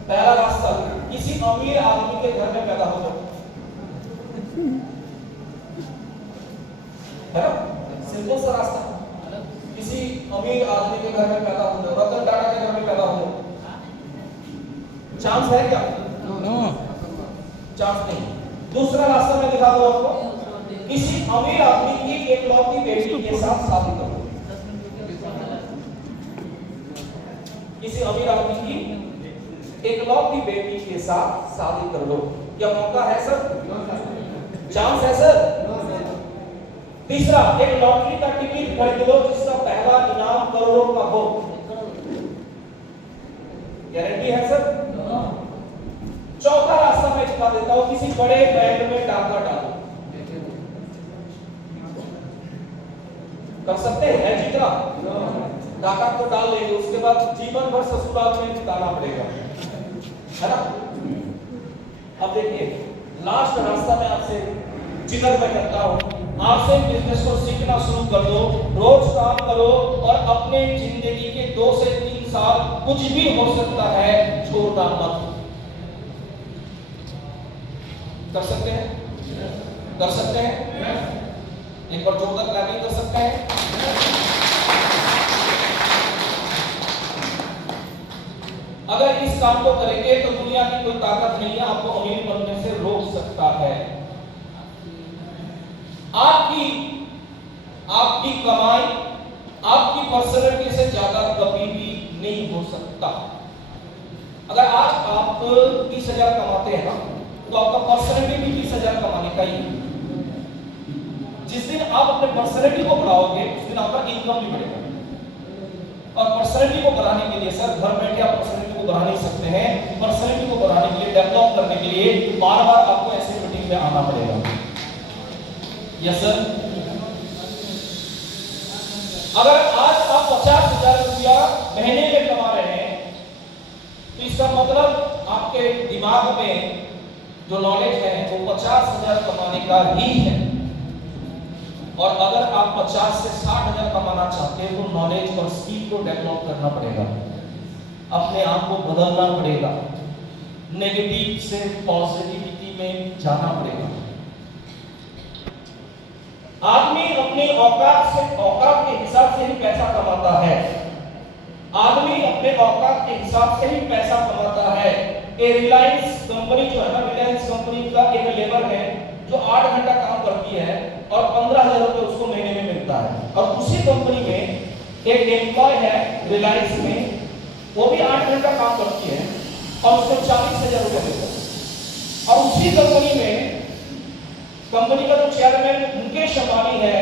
पहला रास्ता, किसी अमीर आदमी के घर में पैदा हो जाओ, है ना? सिंपल सा रास्ता। किसी अमीर आदमी के घर में पैदा हो जाओ, रतन टाटा के घर में पैदा हो जाओ। चांस है क्या? नो चांस नहीं। दूसरा रास्ता मैं दिखा दूं आपको, किसी अमीर आदमी की एकलौती बेटी के साथ शादी करो। किसी अमीर आदमी की एकलौती बेटी के साथ शादी कर लो। क्या मौका है सर? चांस है सर? तीसरा, एक लॉटरी का टिकट खरीद लो जिसका पहला इनाम करोड़ों का हो। गारंटी है सर? चौथा रास्ता मैं दिखा देता हूं, किसी बड़े बैंक में डाका डालो। कर सकते हैं जितना डाका तो डाल लेंगे, उसके बाद जीवन भर ससुराल में बिताना पड़ेगा, है ना? अब देखिए, लास्ट रास्ता मैं आपसे जिक्र में करता हूं, आपसे बिजनेस को सीखना शुरू कर दो, रोज काम करो और अपने जिंदगी के 2 से 3 साल कुछ भी हो सकता है, छोड़ना मत। कर सकते हैं? कर सकते हैं? एक बार जोरदार क्लैपिंग कर सकते हैं? अगर इस काम को करेंगे तो दुनिया की कोई ताकत नहीं है आपको अमीर बनने से रोक सकता है। आपकी कमाई आपकी पर्सनैलिटी से ज्यादा कभी भी नहीं हो सकता। अगर आज आप 30,000 कमाते हैं ना, तो आपका पर्सनैलिटी भी 30,000 कमाने का ही है। जिस दिन आप अपने पर्सनैलिटी को बढ़ाओगे, उस दिन आपका इनकम भी बढ़ेगा। और पर्सनैलिटी को बढ़ाने के लिए सर, घर बैठे आप पर्सनैलिटी को बढ़ा नहीं सकते हैं। पर्सनैलिटी को बढ़ाने के लिए, डेवलप करने के लिए बार-बार आपको ऐसे मीटिंग में आना पड़ेगा। Yes sir? अगर आज आप 50,000 रुपया महीने में कमा रहे हैं, तो इसका मतलब आपके दिमाग में जो नॉलेज है वो 50,000 कमाने का ही है। और अगर आप 50 से 60,000 कमाना चाहते हैं, तो नॉलेज और स्किल को डेवलप करना पड़ेगा, अपने आप को बदलना पड़ेगा, नेगेटिव से पॉजिटिविटी में जाना पड़ेगा। आदमी अपनी औकात के हिसाब से ही पैसा कमाता है। आदमी अपने औकात के हिसाब से ही पैसा कमाता है। ये रिलायंस कंपनी जो है ना, रिलायंस कंपनी का एक लेबर है जो 8 घंटा काम करती है और 15,000 रुपए उसको महीने में मिलता है। और उसी कंपनी में एक एम्प्लॉय है रिलायंस में, वो भी 8 घंटा काम करती है और उसको 40,000 रुपए मिलता है। और उसी कंपनी में कंपनी का जो चेयरमैन मुकेश अंबानी है,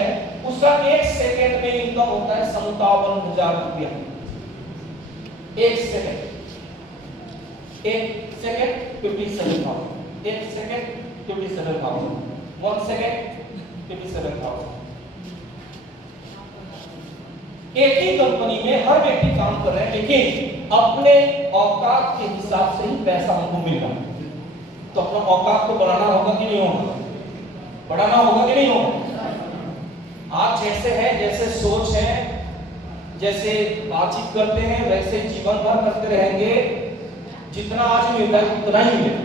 उसका 1 सेकंड में इनकम होता है 57,000 रुपया। 1 सेकंड 57,000, 1 सेकंड 57,000, 1 सेकंड 57,000। एक ही कंपनी में हर व्यक्ति काम कर रहे हैं, लेकिन अपने औकात के हिसाब से ही पैसा हमको मिल रहा है। तो अपना औकात को बढ़ाना होगा कि नहीं होगा? बढ़ाना होगा कि नहीं होगा? आप जैसे हैं, जैसे सोच है, जैसे बातचीत करते हैं, वैसे जीवन भर करते रहेंगे। जितना आज मिल रहा है उतना ही मिलेगा।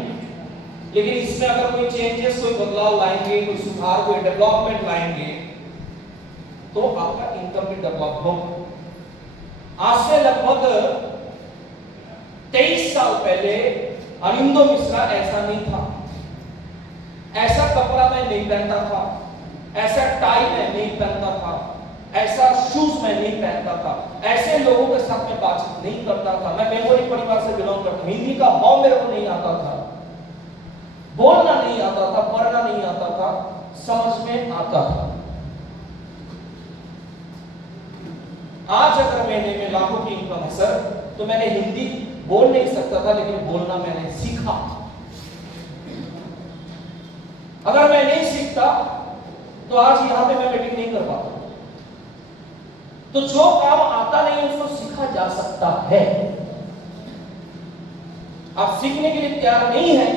लेकिन इसमें अगर कोई चेंजेस, कोई बदलाव लाएंगे, कोई सुधार, कोई डेवलपमेंट लाएंगे, तो आपका इनकम भी डेवलप होगा। आज से लगभग 23 साल पहले अरिंदो मिश्रा ऐसा नहीं था। ऐसा कपड़ा मैं नहीं पहनता था, ऐसा टाई मैं नहीं पहनता था, ऐसा शूज मैं नहीं पहनता था, ऐसे लोगों के साथ मैं बातचीत नहीं करता था। मैं बंगाली परिवार से बिलोंग करता हूं। हिंदी का भाव मेरे को नहीं आता था, बोलना नहीं आता था, पढ़ना नहीं आता था, समझ में आता था। आज अगर महीने में लाखों की इनकम है सर, तो मैंने हिंदी बोल नहीं सकता था, लेकिन बोलना मैंने सीखा। अगर मैं नहीं सीखता तो आज यहां पे मैं मीटिंग नहीं कर पाता। तो जो काम आता नहीं उसको सीखा जा सकता है। आप सीखने के लिए तैयार नहीं है,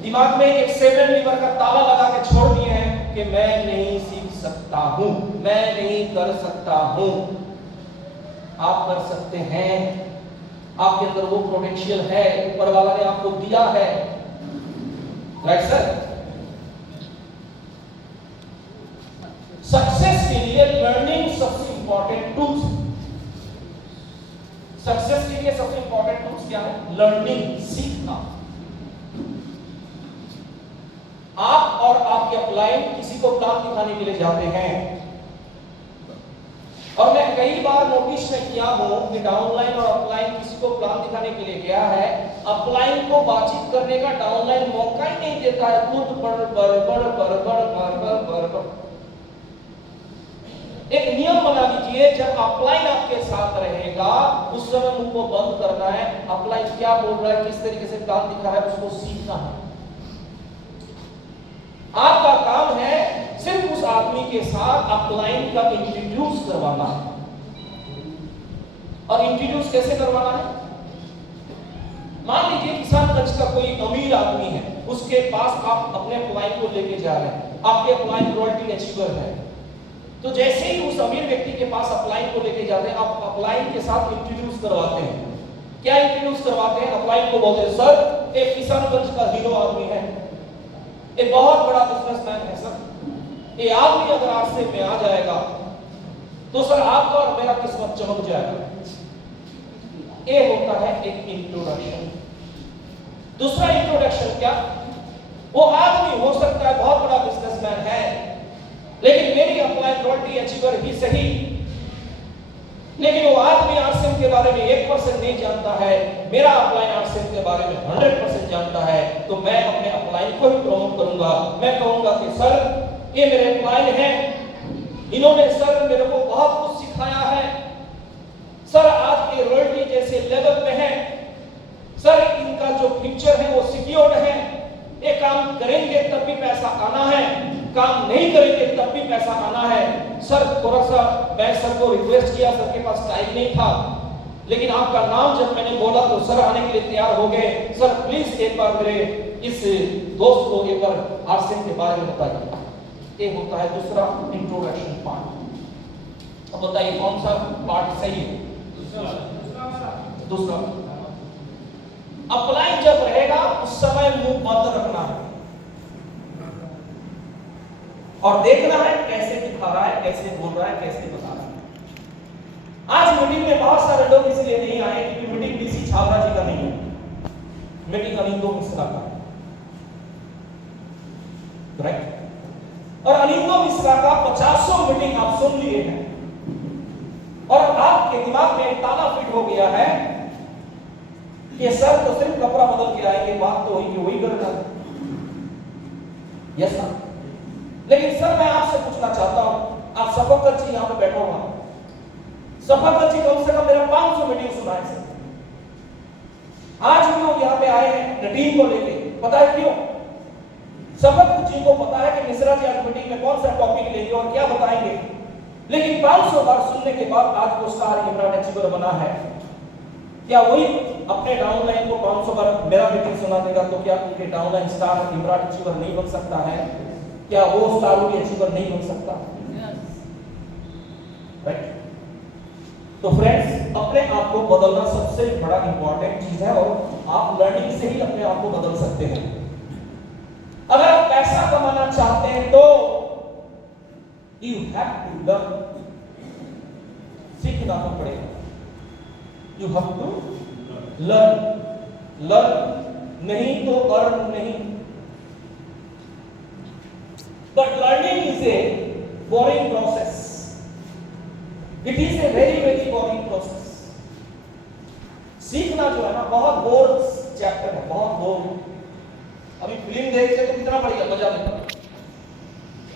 दिमाग में एक 7 लीवर का ताला लगा के छोड़ दिए हैं कि मैं नहीं सीख सकता हूं, मैं नहीं कर सकता हूं। आप कर सकते हैं, आपके अंदर वो पोटेंशियल है, ऊपर वाला ने आपको दिया है। Right sir? सक्सेस के लिए लर्निंग सबसे इंपॉर्टेंट टूल्स, सक्सेस के लिए सबसे इंपॉर्टेंट टूल्स क्या है? लर्निंग, सीखना। आप और आपके अपलाइन किसी को प्लान दिखाने के लिए जाते हैं, और मैं कई बार नोटिस में किया हूं कि डाउनलाइन और अपलाइन किसी को प्लान दिखाने के लिए गया है, अपलाइन को बातचीत करने का डाउनलाइन मौका ही नहीं देता है, खुद बड़ एक नियम बना लीजिए, जब अपलाइन आपके साथ रहेगा उस समय मुंह को बंद करना है। अपलाइन क्या बोल रहा है, किस तरीके से प्लान दिखा रहा है, उसको सीखना है। आपका काम है सिर्फ उस आदमी के साथ अपलाइन का इंट्रोड्यूस करवाना है। और इंट्रोड्यूस कैसे करवाना है? मान लीजिए किसानगंज का कोई अमीर आदमी है, उसके पास आप अपने अपलाइन को लेके जा रहे हैं, आपके अपलाइन रॉयल्टी अचीवर है, तो जैसे ही उस अमीर व्यक्ति के पास अपलाइन को लेके जाते हैं, आप अपलाइन के साथ इंट्रोड्यूस करवाते हैं। क्या इंट्रोड्यूस करवाते हैं? अपलाइन को बोलते हैं, सर एक किसानगंज का हीरो आदमी है, एक बहुत बड़ा बिजनेसमैन है सर, ये आदमी अगर आज से में आ जाएगा तो सर आपका और मेरा किस्मत चमक जाएगा। ये होता है एक इंट्रोडक्शन। दूसरा इंट्रोडक्शन क्या? वो आदमी हो सकता है बहुत बड़ा बिजनेसमैन है, लेकिन मेरी अपलाइन रॉयल्टी अचीवर ही सही, लेकिन वो आदमी आरसीएम के बारे में 1% नहीं जानता है, मेरा अपलाइन आरसीएम के बारे में 100% जानता है, तो मैं अपने अपलाइन को ही प्रमोट करूंगा। मैं कहूंगा कि सर ये मेरे अपलाइन हैं, इन्होंने सर मेरे को बहुत कुछ सिखाया है, सर आज ये रॉयल्टी जैसे लेवल पे है, सर इनका जो फ्यूचर है वो सिक्योर्ड है, ये काम करेंगे तब भी पैसा आना है, काम नहीं करेंगे तब भी पैसा आना है। सर थोड़ा सा मैं सर को रिक्वेस्ट किया, सर के पास टाइम नहीं था, लेकिन आपका नाम जब मैंने बोला तो सर आने के लिए तैयार हो गए। सर प्लीज एक बार मेरे इस दोस्त को एक बार आरसीएम के बारे में बताइए। ये होता है दूसरा इंट्रोडक्शन पार्ट। अब बताइए कौन सा पार्ट सही है? दूसरा। अपलाइन जब रहेगा उस समय मुंह बंद रखना है और देखना है कैसे दिखा रहा है, कैसे बोल रहा है, कैसे बता रहा है। आज मीटिंग में बहुत सारे लोग इसलिए नहीं आए क्योंकि मीटिंग बीसी छावरा जी का नहीं है, मीटिंग अनिंदो मिश्रा का है, राइट? और अनिंदो मिश्रा का 50 मीटिंग आप सुन लिए हैं और आपके दिमाग में एक ताला फिट हो गया है कि सर तो सिर्फ कपड़ा बदल के आएंगे, बात तो हुई कि वही करना है। यस सर, लेकिन सर मैं आपसे पूछना चाहता हूं, आप सफाकत जी यहां पे बैठो हुआ, सफाकत जी कम से कम मेरा 500 मीटिंग सुनाए सर। आज भी लोग यहां पे आए हैं टीम को लेके, पता है क्यों? सफाकत जी को पता है कि मिश्रा जी आज मीटिंग में कौन सा टॉपिक लेंगे और क्या बताएंगे, लेकिन 500 बार सुनने के बाद आज वो स्टार इमरान अचीवर बना है। क्या वही अपने डाउनलाइन को 500 बार मेरा मीटिंग सुना देगा तो क्या उनके डाउनलाइन स्टार इमरान अचीवर नहीं बन सकता है? क्या वो स्टार अचीवर नहीं बन सकता? राइट? तो फ्रेंड्स, अपने आप को बदलना सबसे बड़ा इंपॉर्टेंट चीज है और आप लर्निंग से ही अपने आप को बदल सकते हैं। अगर आप पैसा कमाना चाहते हैं तो यू हैव टू लर्न, सीखना तो पड़ेगा। You have to learn, learn नहीं तो अर्न नहीं। But learning is a boring process. It is a very very boring process. सीखना जो है ना बहुत बोर चैप्टर है, बहुत बोर। अभी फिल्म देखते तो कितना बढ़िया मजा आता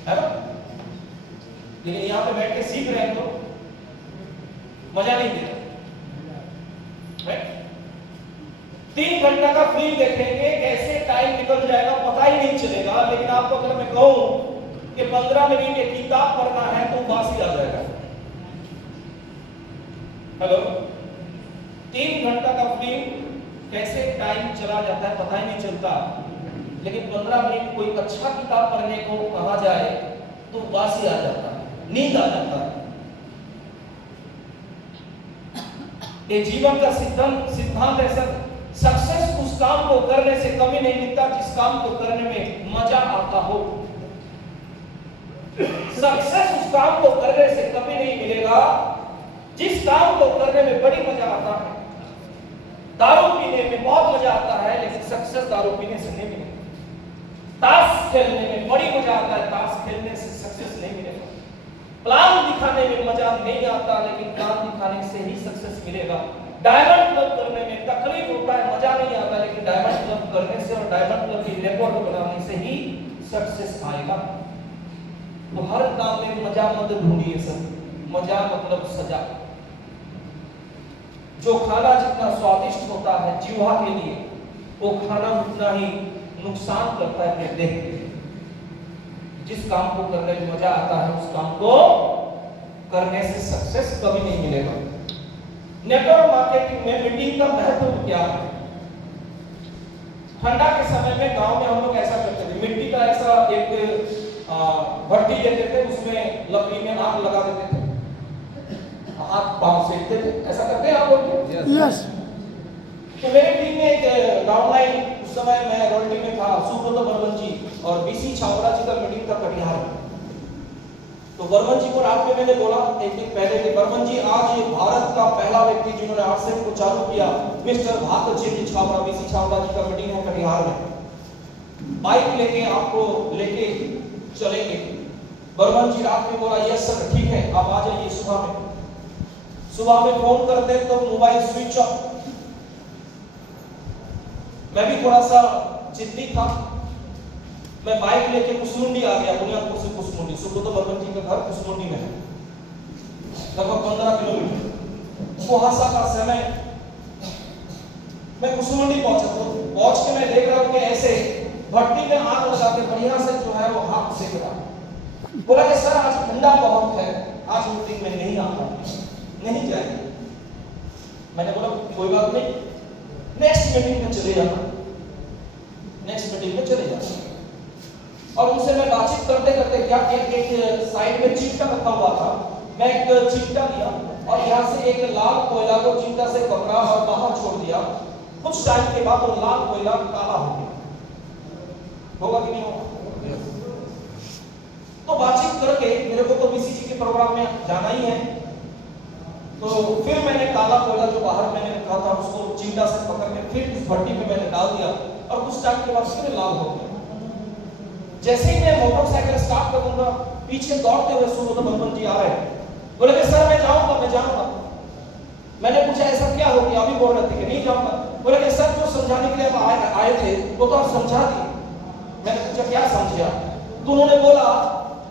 है ना, लेकिन यहाँ पे बैठ के सीख रहे हैं तो मजा नहीं देता। 3 घंटा का फिल्म देखेंगे, कैसे टाइम निकल जाएगा पता ही नहीं चलेगा, लेकिन आपको अगर मैं कहूं कि 15 मिनट एक किताब पढ़ना है तो बासी आ जाएगा। हेलो, 3 घंटा का फिल्म कैसे टाइम चला जाता है पता ही नहीं चलता, लेकिन 15 मिनट कोई अच्छा किताब पढ़ने को कहा जाए तो वासी आ जाता है, नींद आ जाता है। ये जीवन का सिद्धांत है सर, सक्सेस उस काम को करने से कभी नहीं मिलता जिस काम को करने में मजा आता हो। सक्सेस उस काम को करने से कभी नहीं मिलेगा जिस काम को करने में बड़ी मजा आता है। दारू पीने में बहुत मजा आता है, लेकिन सक्सेस दारू पीने से नहीं मिलेगा। ताश खेलने में बड़ी मजा आता है, ताश खेलने से सक्सेस नहीं मिलेगा। प्लान दिखाने में मजा नहीं आता, लेकिन प्लान दिखाने से ही सक्सेस मिलेगा। डायमंड क्लब करने में तकलीफ होता है, मजा नहीं आता, लेकिन डायमंड क्लब करने से और डायमंड क्लब की रिकॉर्ड बनाने से ही सक्सेस आएगा। तो हर काम में मजा मत ढूंढिए सर, मजा मतलब सजा। जो खाना जितना स्वादिष्ट होता है जीवा के लिए, वो खाना उतना ही नुकसान करता है अपने देह के लिए। जिस काम को करने में मजा आता है उस काम को करने से सक्सेस कभी नहीं मिलेगा। नेटवर्क मार्केटिंग में मीटिंग का महत्व क्या है? ठंडा के समय में गांव में हम लोग ऐसा करते थे, मिट्टी का ऐसा एक भट्टी लेते थे, उसमें लकड़ी में आग लगा देते थे, हाथ पांव सेकते थे। ऐसा करते हैं आप लोग? यस। तो मेरे टीम में एक डाउनलाइन, उस समय मैं रोल्टी में था, सुब्रत बर्मन जी और बीसी छावड़ा जी का मीटिंग था कटिहार में। तो बर्मन जी को रात में मैंने बोला एक दिन पहले कि बर्मन जी आज भारत का पहला व्यक्ति जिन्होंने आरसेप को चालू किया मिस्टर भात जी छावड़ा, बीसी छावड़ा जी का मीटिंग है कटिहार में, बाइक लेके आपको लेके चलेंगे। बर्मन जी रात में बोला यस सर ठीक है आप आ जाइए। सुबह में फोन करते तो मोबाइल स्विच ऑफ। मैं भी थोड़ा सा जिद्दी था, मैं बाइक लेके कुसमुंडी आ गया, बुनियादपुर से कुसमुंडी। सुब्रत बर्मन जी का घर कुसमुंडी में है, लगभग 15 किलोमीटर। कुहासा का समय मैं कुसमुंडी पहुंचा, तो पहुंच के मैं देख रहा हूं कि ऐसे भट्टी में आग लगाते बढ़िया से जो है वो हाथ सेक रहा। बोला कि सर आज ठंडा बहुत है, आज मीटिंग में नहीं आऊंगा, नहीं जाएंगे। मैंने बोला कोई बात नहीं, नेक्स्ट मीटिंग में चले जाना, नेक्स्ट मीटिंग में चले जाना। और उनसे मैं बातचीत करते करते क्या एक साइड में चिमटा रखा हुआ था, मैं एक चिमटा लिया और यहाँ से एक लाल कोयला को चिमटा से पकड़ा और बाहर छोड़ दिया। कुछ टाइम के बाद वो लाल कोयला काला हो गया। होगा कि नहीं होगा? तो बातचीत करके मेरे को तो बीसीजी के प्रोग्राम में जाना ही है, तो फिर मैंने काला कोयला जो बाहर मैंने रखा था उसको चिमटा से पकड़ के फिर इस भट्टी में मैंने डाल दिया और कुछ टाइम के बाद फिर लाल हो गया। जैसे ही मैं मोटरसाइकिल स्टार्ट करूंगा, पीछे दौड़ते हुए सुब्रत बर्मन जी आ रहे हैं। बोले कि सर मैं जाऊंगा। मैंने पूछा ऐसा क्या हो गया? अभी बोल रहे थे कि नहीं जाऊंगा। बोले कि सर जो समझाने के लिए आप आए थे वो तो आप समझा दिए। मैंने पूछा क्या समझा? तो उन्होंने बोला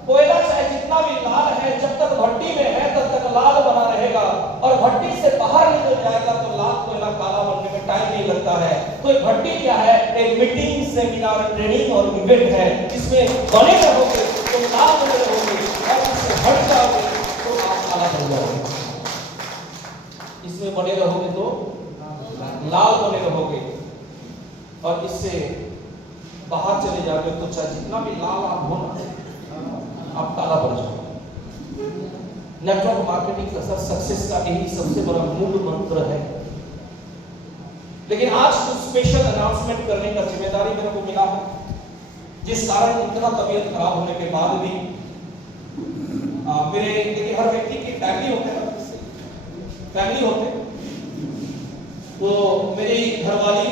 कोयला चाहे जितना भी लाल है, जब तक भट्टी में है तब तक लाल बना रहेगा, और भट्टी से बाहर निकल जाएगा तो लाल कोयला काला बनने में टाइम नहीं लगता है। तो एक भट्टी क्या है? एक मीटिंग, सेमिनार, ट्रेनिंग और इवेंट है। इसमें बने रहोगे तो लाल बने रहोगे, और इससे हट जाओगे तो आप काला बन जाओगे। इसमें बने रहोगे तो लाल बने रहोगे, और इससे बाहर चले जाओगे तो चाहे जितना भी लाल आप हो ना, आप काला बन जाओगे। नेटवर्क मार्केटिंग का सर सक्सेस का यही सबसे बड़ा मूल मंत्र है। लेकिन आज कुछ स्पेशल अनाउंसमेंट करने का जिम्मेदारी मेरे को मिला है, जिस कारण इतना तबीयत खराब होने के बाद भी मेरे देखिए हर व्यक्ति की फैमिली होते हैं, फैमिली होते। तो मेरी घरवाली,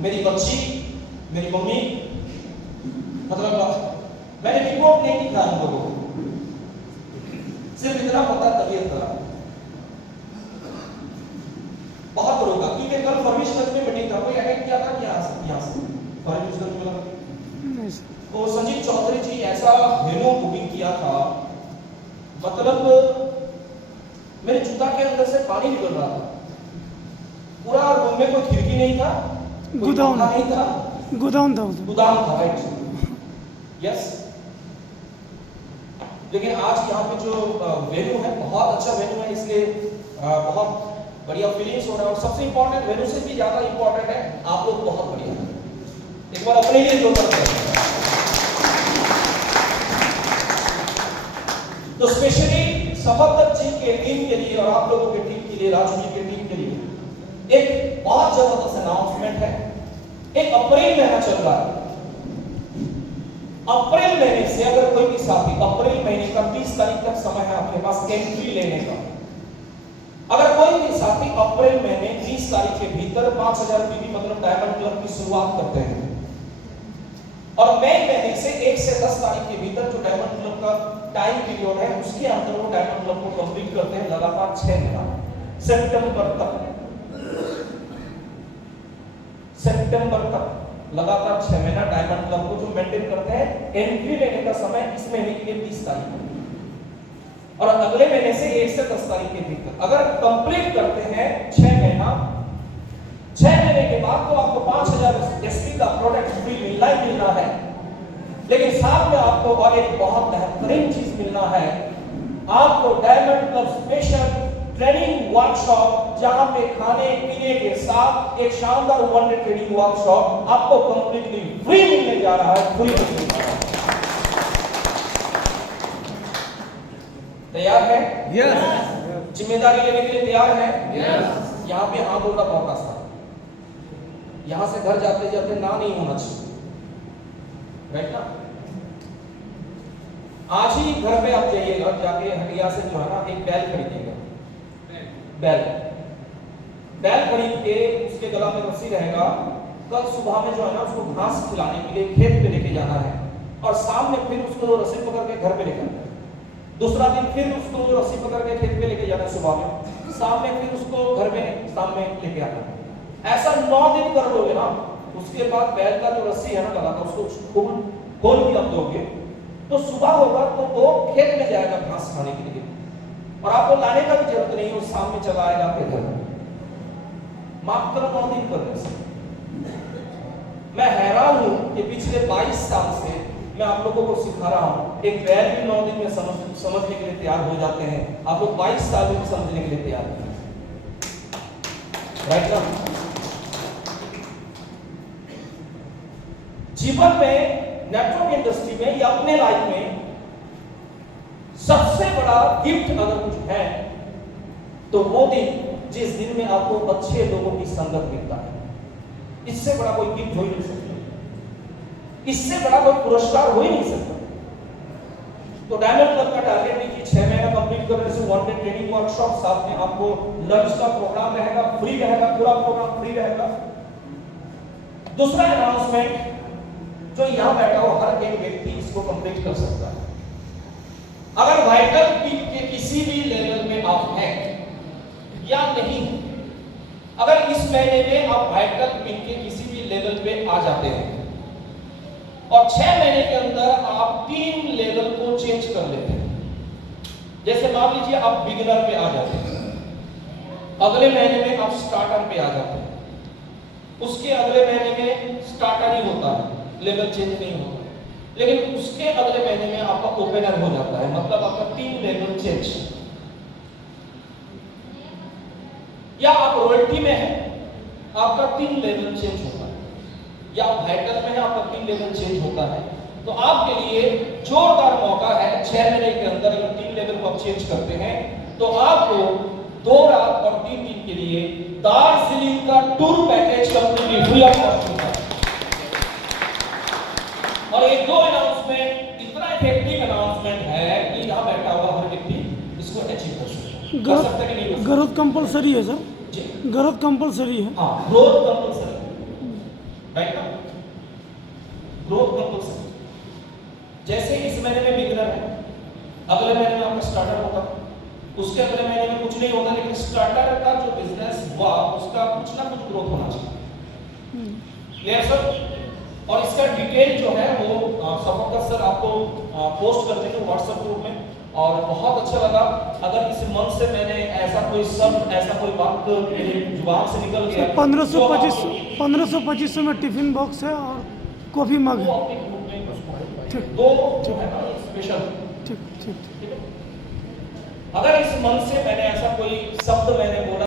मेरी बच्ची, मेरी मम्मी, मतलब मैंने रिपोर्ट नहीं दिखा उन लोगों को, सिर्फ इतना पता तबीयत खराब बहुत रोका। क्योंकि कल फर्मिशगंज में मीटिंग था, कोई अटेंड किया था कि यहाँ से फर्मिशगंज में लगा। तो संजीव चौधरी जी ऐसा वेन्यू बुकिंग किया था, मतलब मेरे जूता के अंदर से पानी निकल रहा था। पूरा रूम में कोई खिड़की नहीं था, गोदाम नहीं था, गोदाम था राइट, यस। लेकिन आज यहाँ पे जो वेन्यू है बहुत अच्छा वेन्यू है, इसलिए बहुत बढ़िया फीलिंग्स हो रहा है। और सबसे इंपॉर्टेंट, वेन्यू से भी ज्यादा इंपॉर्टेंट है, आप लोग बहुत बढ़िया है। एक बार अपने लिए जोरदार करें। तो स्पेशली सफदर जी के टीम के लिए और आप लोगों के टीम के लिए, राजू जी के टीम के लिए एक बहुत जबरदस्त अनाउंसमेंट है। एक अप्रैल महीना चल रहा है, अप्रैल महीने से अगर कोई भी साथी अप्रैल महीने का 30 तारीख तक समय है आपके पास एंट्री लेने का। अगर कोई भी साथी अप्रैल महीने 30 तारीख के भीतर 5000 रुपये मतलब डायमंड क्लब की शुरुआत करते हैं और मई महीने से 1 से 10 तारीख के भीतर जो डायमंड क्लब का टाइम पीरियड है उसके अंदर वो डायमंड क्लब को कंप्लीट करते हैं लगातार 6 महीना, सितंबर तक लगातार 6 महीना डायमंड क्लब को जो मेंटेन करते हैं। एंट्री लेने का समय इस महीने के लिए 30 तारीख है और अगले महीने से 1 से 10 तारीख के भीतर अगर कंप्लीट करते हैं 6 महीना, 6 महीने के बाद तो आपको 5000 एसपी का प्रोडक्ट फ्री मिलना ही मिलना है। लेकिन साथ में आपको और एक बहुत बेहतरीन चीज मिलना है, आपको diamond club special training workshop जहां पे खाने पीने के साथ एक शानदार वन डे ट्रेनिंग वर्कशॉप आपको कंप्लीटली फ्री मिलने जा रहा है। फ्री मिलने जा रहा है। तैयार है? यस। जिम्मेदारी लेने के लिए तैयार है? यस। यहाँ पे हाँ बोलना बहुत आसान है। यहाँ से घर जाते जाते ना नहीं होना चाहिए, राइट ना? आज ही घर पे आप जाइएगा, जाके हटिया से जो है ना एक बैल खरीदिएगा। बैल खरीद के उसके गला में रस्सी रहेगा। कल सुबह में जो है ना उसको घास खिलाने के लिए खेत पे लेके जाना है और शाम में फिर उसको रस्सी पकड़ के घर पे लेकर आना है। दूसरा दिन फिर उसको रस्सी पकड़ के खेत पे लेके जाना है सुबह में, शाम में फिर उसको घर में शाम में लेके आना है। ऐसा 9 दिन कर लोगे ना, उसके बाद बैल का जो रस्सी है ना गला का उसको खोल के आप दोगे तो सुबह होगा तो वो खेत में जाएगा घास खाने के लिए और आपको लाने का भी जरूरत नहीं है, उस शाम में चला आएगा आपके घर में। मात्र 9 दिन करने से मैं हैरान हूं कि पिछले 22 साल से मैं आप लोगों को सिखा रहा हूं। एक बैल भी 9 दिन में समझने के लिए तैयार हो जाते हैं, आप लोग 22 साल में समझने के लिए तैयार हैं, राइट ना? जीवन में, नेटवर्क इंडस्ट्री में या अपने लाइफ में सबसे बड़ा गिफ्ट अगर कुछ है तो वो दिन जिस दिन में आपको अच्छे लोगों की संगत मिलता है। इससे बड़ा कोई गिफ्ट हो ही नहीं सकता, इससे बड़ा कोई पुरस्कार हो ही नहीं सकता। तो डायमंड क्लब का टारगेट है कि 6 महीना कंप्लीट करने से वन डे ट्रेनिंग वर्कशॉप, साथ में आपको लंच का प्रोग्राम रहेगा, फ्री रहेगा, पूरा प्रोग्राम फ्री रहेगा। दूसरा अनाउंसमेंट, जो यहां बैठा हो हर एक व्यक्ति इसको कंप्लीट कर सकता है। अगर वाइटल पीक के किसी भी लेवल में आप हैं या नहीं, अगर इस महीने में आप वाइटल पीक के किसी भी लेवल पे आ जाते हैं और 6 महीने के अंदर आप 3 लेवल को चेंज कर लेते हैं, जैसे मान लीजिए आप बिगिनर पे आ जाते हैं, अगले महीने में आप स्टार्टर पे आ जाते हैं, उसके अगले महीने में स्टार्टर ही होता है, लेवल चेंज नहीं होता, लेकिन उसके अगले महीने में आपका ओपनर हो जाता है, मतलब आपका 3 लेवल चेंज। या आप रॉयल्टी में हैं, आपका 3 लेवल चेंज होता है, या आप वाइटल में हैं, आपका 3 लेवल चेंज होता है। तो आपके लिए जोरदार मौका है, 6 महीने के अंदर अगर 3 लेवल को आप चेंज करते हैं तो आपको 2 रात और 3 दिन के लिए दार्जिलिंग का tour package completely free of cost मिलता है। और एक 2 अनाउंसमेंट, इतना इफेक्टिव अनाउंसमेंट है कि यहां बैठा हुआ हर व्यक्ति इसको अचीव कर सकता है कि नहीं? ग्रोथ कंपलसरी है सर जी, ग्रोथ कंपलसरी है। हाँ, ग्रोथ कंपलसरी, राइट ना? Growth compulsory. जैसे इस महीने में बिगिनर है, अगले महीने में आपका स्टार्टर होगा, उसके अगले महीने में कुछ नहीं होता, लेकिन स्टार्टर का जो बिजनेस हुआ उसका कुछ ना कुछ ग्रोथ होना चाहिए। Clear sir? और इसका डिटेल जो है वो सफदर सर आपको पोस्ट कर देंगे व्हाट्सएप ग्रुप में। और बहुत अच्छा लगा, अगर इस मन से मैंने ऐसा कोई शब्द, ऐसा कोई बात मेरी जुबान से निकल गया, 1500-2500 में टिफिन बॉक्स है और कॉफी मग है। वो अपने ग्रुप में उसको दो जो है ना स्पेशल। ठीक ठीक। अगर इस मन से मैंने ऐसा कोई शब्द मैंने बोला